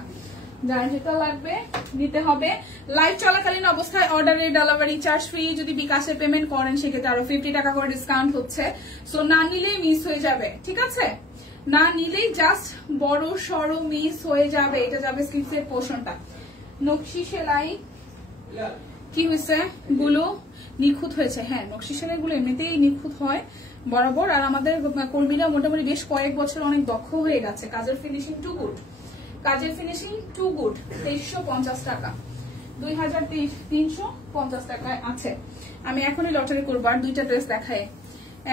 যার যেটা লাগবে নিতে হবে। লাইভ চলাকালীন অবস্থায় অর্ডারের ডেলিভারি চার্জ ফ্রি। যদি বিকাশে পেমেন্ট করেন সেক্ষেত্রে আরো 50 টাকা করে ডিসকাউন্ট হচ্ছে। সো না নিলেই মিস হয়ে যাবে, ঠিক আছে? না নিলেই জাস্ট বড় সড়ো মিস হয়ে যাবে। এটা যাবে স্লিভসের পোর্শনটা, নকশি সেলাই। কি হয়েছে? গুলো নিখুঁত হয়েছে। হ্যাঁ, নকশি সেলাই গুলো এমনিতেই নিখুঁত হয় বরাবর। আর আমাদের কর্মীরা মোটামুটি বেশ কয়েক বছর অনেক দক্ষ হয়ে গেছে। কাজের ফিনিশিং টু গুড, কাজের ফিনিশিং টু গুড। 2350 টাকা, 2350 টাকায় আছে। আমি এখনই লটারি করবো, আর 2টা ড্রেস দেখায়।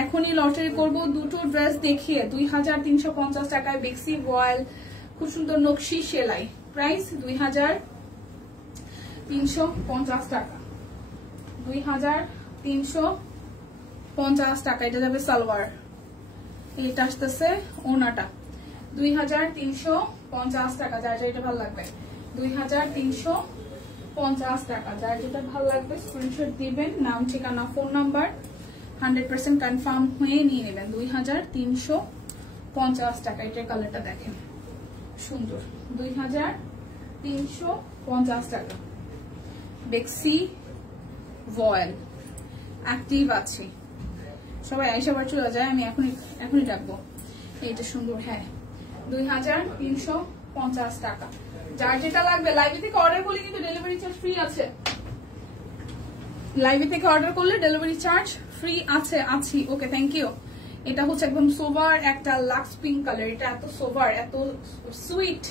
এখনই লটারি করবো, 2টো ড্রেস দেখিয়ে 2350 টাকায়। বেক্সি বয়েল, খুব সুন্দর নকশি সেলাই। প্রাইস 2350 টাকা, 2350 টাকা। এটা যাবে সালোয়ার, এটা আসতেছে ওনাটা। 2350 টাকা, যার যেটা ভালো লাগবে। 2350 টাকা, যার যেটা ভালো লাগবে স্ক্রিনশট দিবেন, নাম ঠিকানা ফোন নাম্বার 100% কনফার্ম হয়ে নিয়ে নেবেন। 2350 টাকা। এটার কালারটা দেখেন, সুন্দর। 2350 টাকা। বেক্সি ভয়েল অ্যাক্টিভ আছে, সবাই আইসা বার চলে যায়। আমি এখনই ডাকবো। এইটা সুন্দর, হ্যাঁ। 2350 টাকা। যার যেটা লাগবে লাইভে থেকে অর্ডার করলে কিন্তু ডেলিভারি চার্জ ফ্রি আছে। লাইভে থেকে অর্ডার করলে ডেলিভারি চার্জ ফ্রি আছে। আছি, ওকে, থ্যাংক ইউ। এটা হচ্ছে একদম সোভার একটা লাক্স পিঙ্ক কালার। এটা এত সোভার, এত সুইট,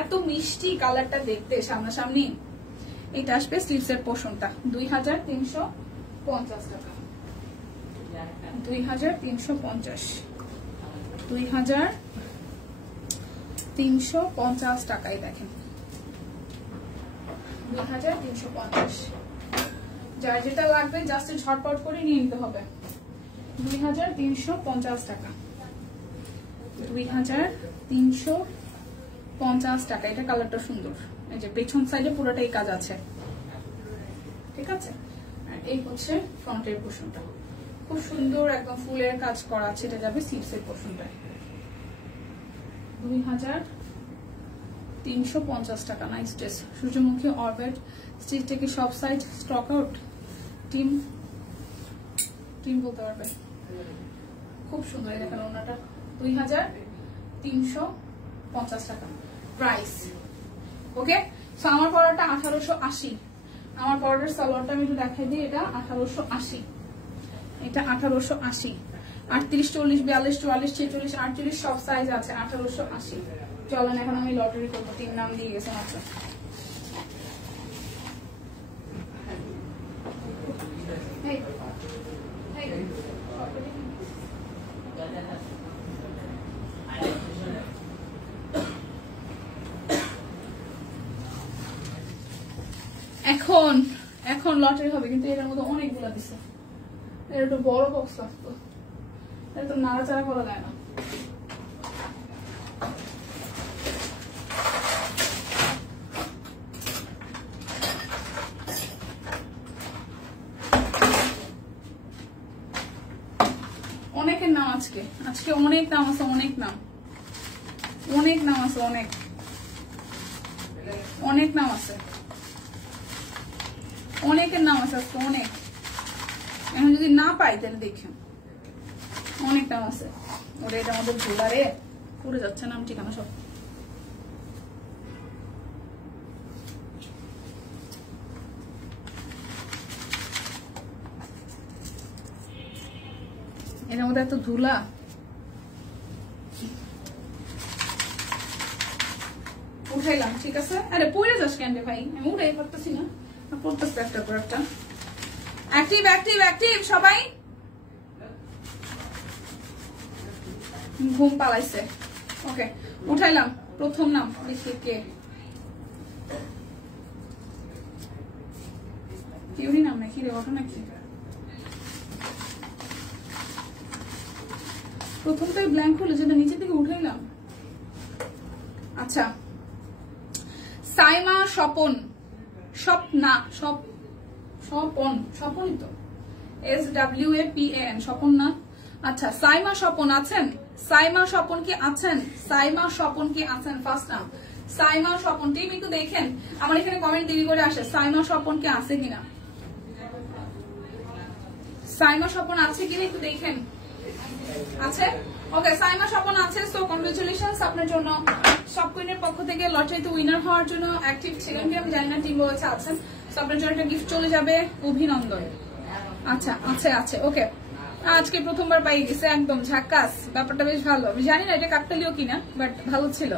এত মিষ্টি কালারটা দেখতে সামনাসামনি। এটা আসবে স্লিভসের পোর্শনটা 2350 টাকা। 2350 2350 টাকায় দেখেন, 2350। যার যেটা লাগবে জাস্ট ঝটপট করে নিয়ে নিতে হবে। 2350 টাকা, 2350 টাকা। এটা কালারটা সুন্দর, এই যে পেছন সাইডে পুরোটাই কাজ আছে, ঠিক আছে। আর এই হচ্ছে ফ্রন্টের পোর্শনটা, খুব সুন্দর একদম ফুলের কাজ করা আছে। এটা যাবে স্লিভসের পোর্শনটায়। 2350 টাকা। Nice dress. সূর্যমুখী অরবিট স্টিচ থেকে সব সাইজ স্টক আউট। টিম বলতে পারবে। খুব সুন্দর দেখেন ওনাটা। 2350 টাকা প্রাইস। ওকে, সো আমার পরাটা 1880। আমার পরাটার সালোয়ারটা আমি একটু দেখাই দিই। এটা 1880, এটা 1880। 38, 40, 42, 44, 46, 48 সব সাইজ আছে। 1880। চলেন এখন আমি লটারি করবো। 3 নাম দিয়ে গেছে মাত্র। এখন লটারি হবে, কিন্তু এটার মধ্যে অনেকগুলো দিছে। এটা একটু বড় বক্স লাগতো, এটা তো নাড়াচাড়া করা যায় না। অনেকের নাম আজকে অনেক নাম আছে, অনেক নাম আছে, অনেক নাম আছে, অনেকের নাম আছে আজকে, অনেক। এখন যদি না পাই তাহলে দেখেন, অনেক নাম আছে। ওরে এটা আমাদের ঝোলারে পুড়ে যাচ্ছে নাম ঠিকানা সব। এর মধ্যে এত ধুলা। উঠাইলাম, ঠিক আছে। আরে পড়ে যাস কেন রে ভাই? আমি উঠাই পারতেছি না, পড়তেছি একটা পর একটা। অ্যাক্টিভ অ্যাক্টিভ অ্যাক্টিভ সবাই। ঘুম পালাইছে। ওকে, উঠাইলাম। প্রথম নাম দেখি কে। কেউই নাম নাকি রে? ঘটনা কি? প্রথমটাই ব্ল্যাঙ্ক হলো, যেটা নিচে থেকে উঠাইলাম। আচ্ছা, সাইমা স্বপন, স্বপনই তো, SWAPAN, স্বপন না? আচ্ছা, সাইমা স্বপন আছেন? সাইমা স্বপন কি আছেন? সাইমা স্বপন কি আছেন? ফার্স্ট নাম সাইমা স্বপন। টিম একটু দেখেন, আমার এখানে কমেন্ট দেরি করে আসে। সাইমা স্বপন কি আছে কিনা? সাইমা স্বপন আছে কিনা একটু দেখেন। আছে? ওকে, সাইমা স্বপন আছে। সো কংগ্রেচুলেশনস আপনার জন্য। সব কুইনের পক্ষ থেকে লটারিতে উইনার হওয়ার জন্য অ্যাক্টিভ ছিলেন কি আমি জানি না, টিম বলেছে আছেন। সো আপনার জন্য একটা গিফট চলে যাবে, অভিনন্দন। আচ্ছা, আছে। ওকে, আজকে প্রথমবার পাই গেছে, একদম ঝাক্কাস। ব্যাপারটা বেশ ভালো। আমি জানি না এটা কাকতালীয় কিনা, বাট ভালো ছিল।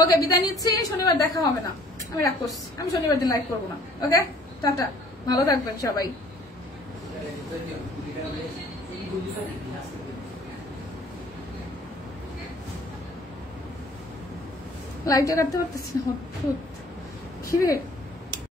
ওকে, বিদায় নিচ্ছি। শনিবার দেখা হবে না, আমি রাগ করছি। আমি শনিবার দিন লাইভ করবো না। ওকে, টাটা, ভালো থাকবেন সবাই। লাইটটা কাটতে পারতেছি না, কি রে?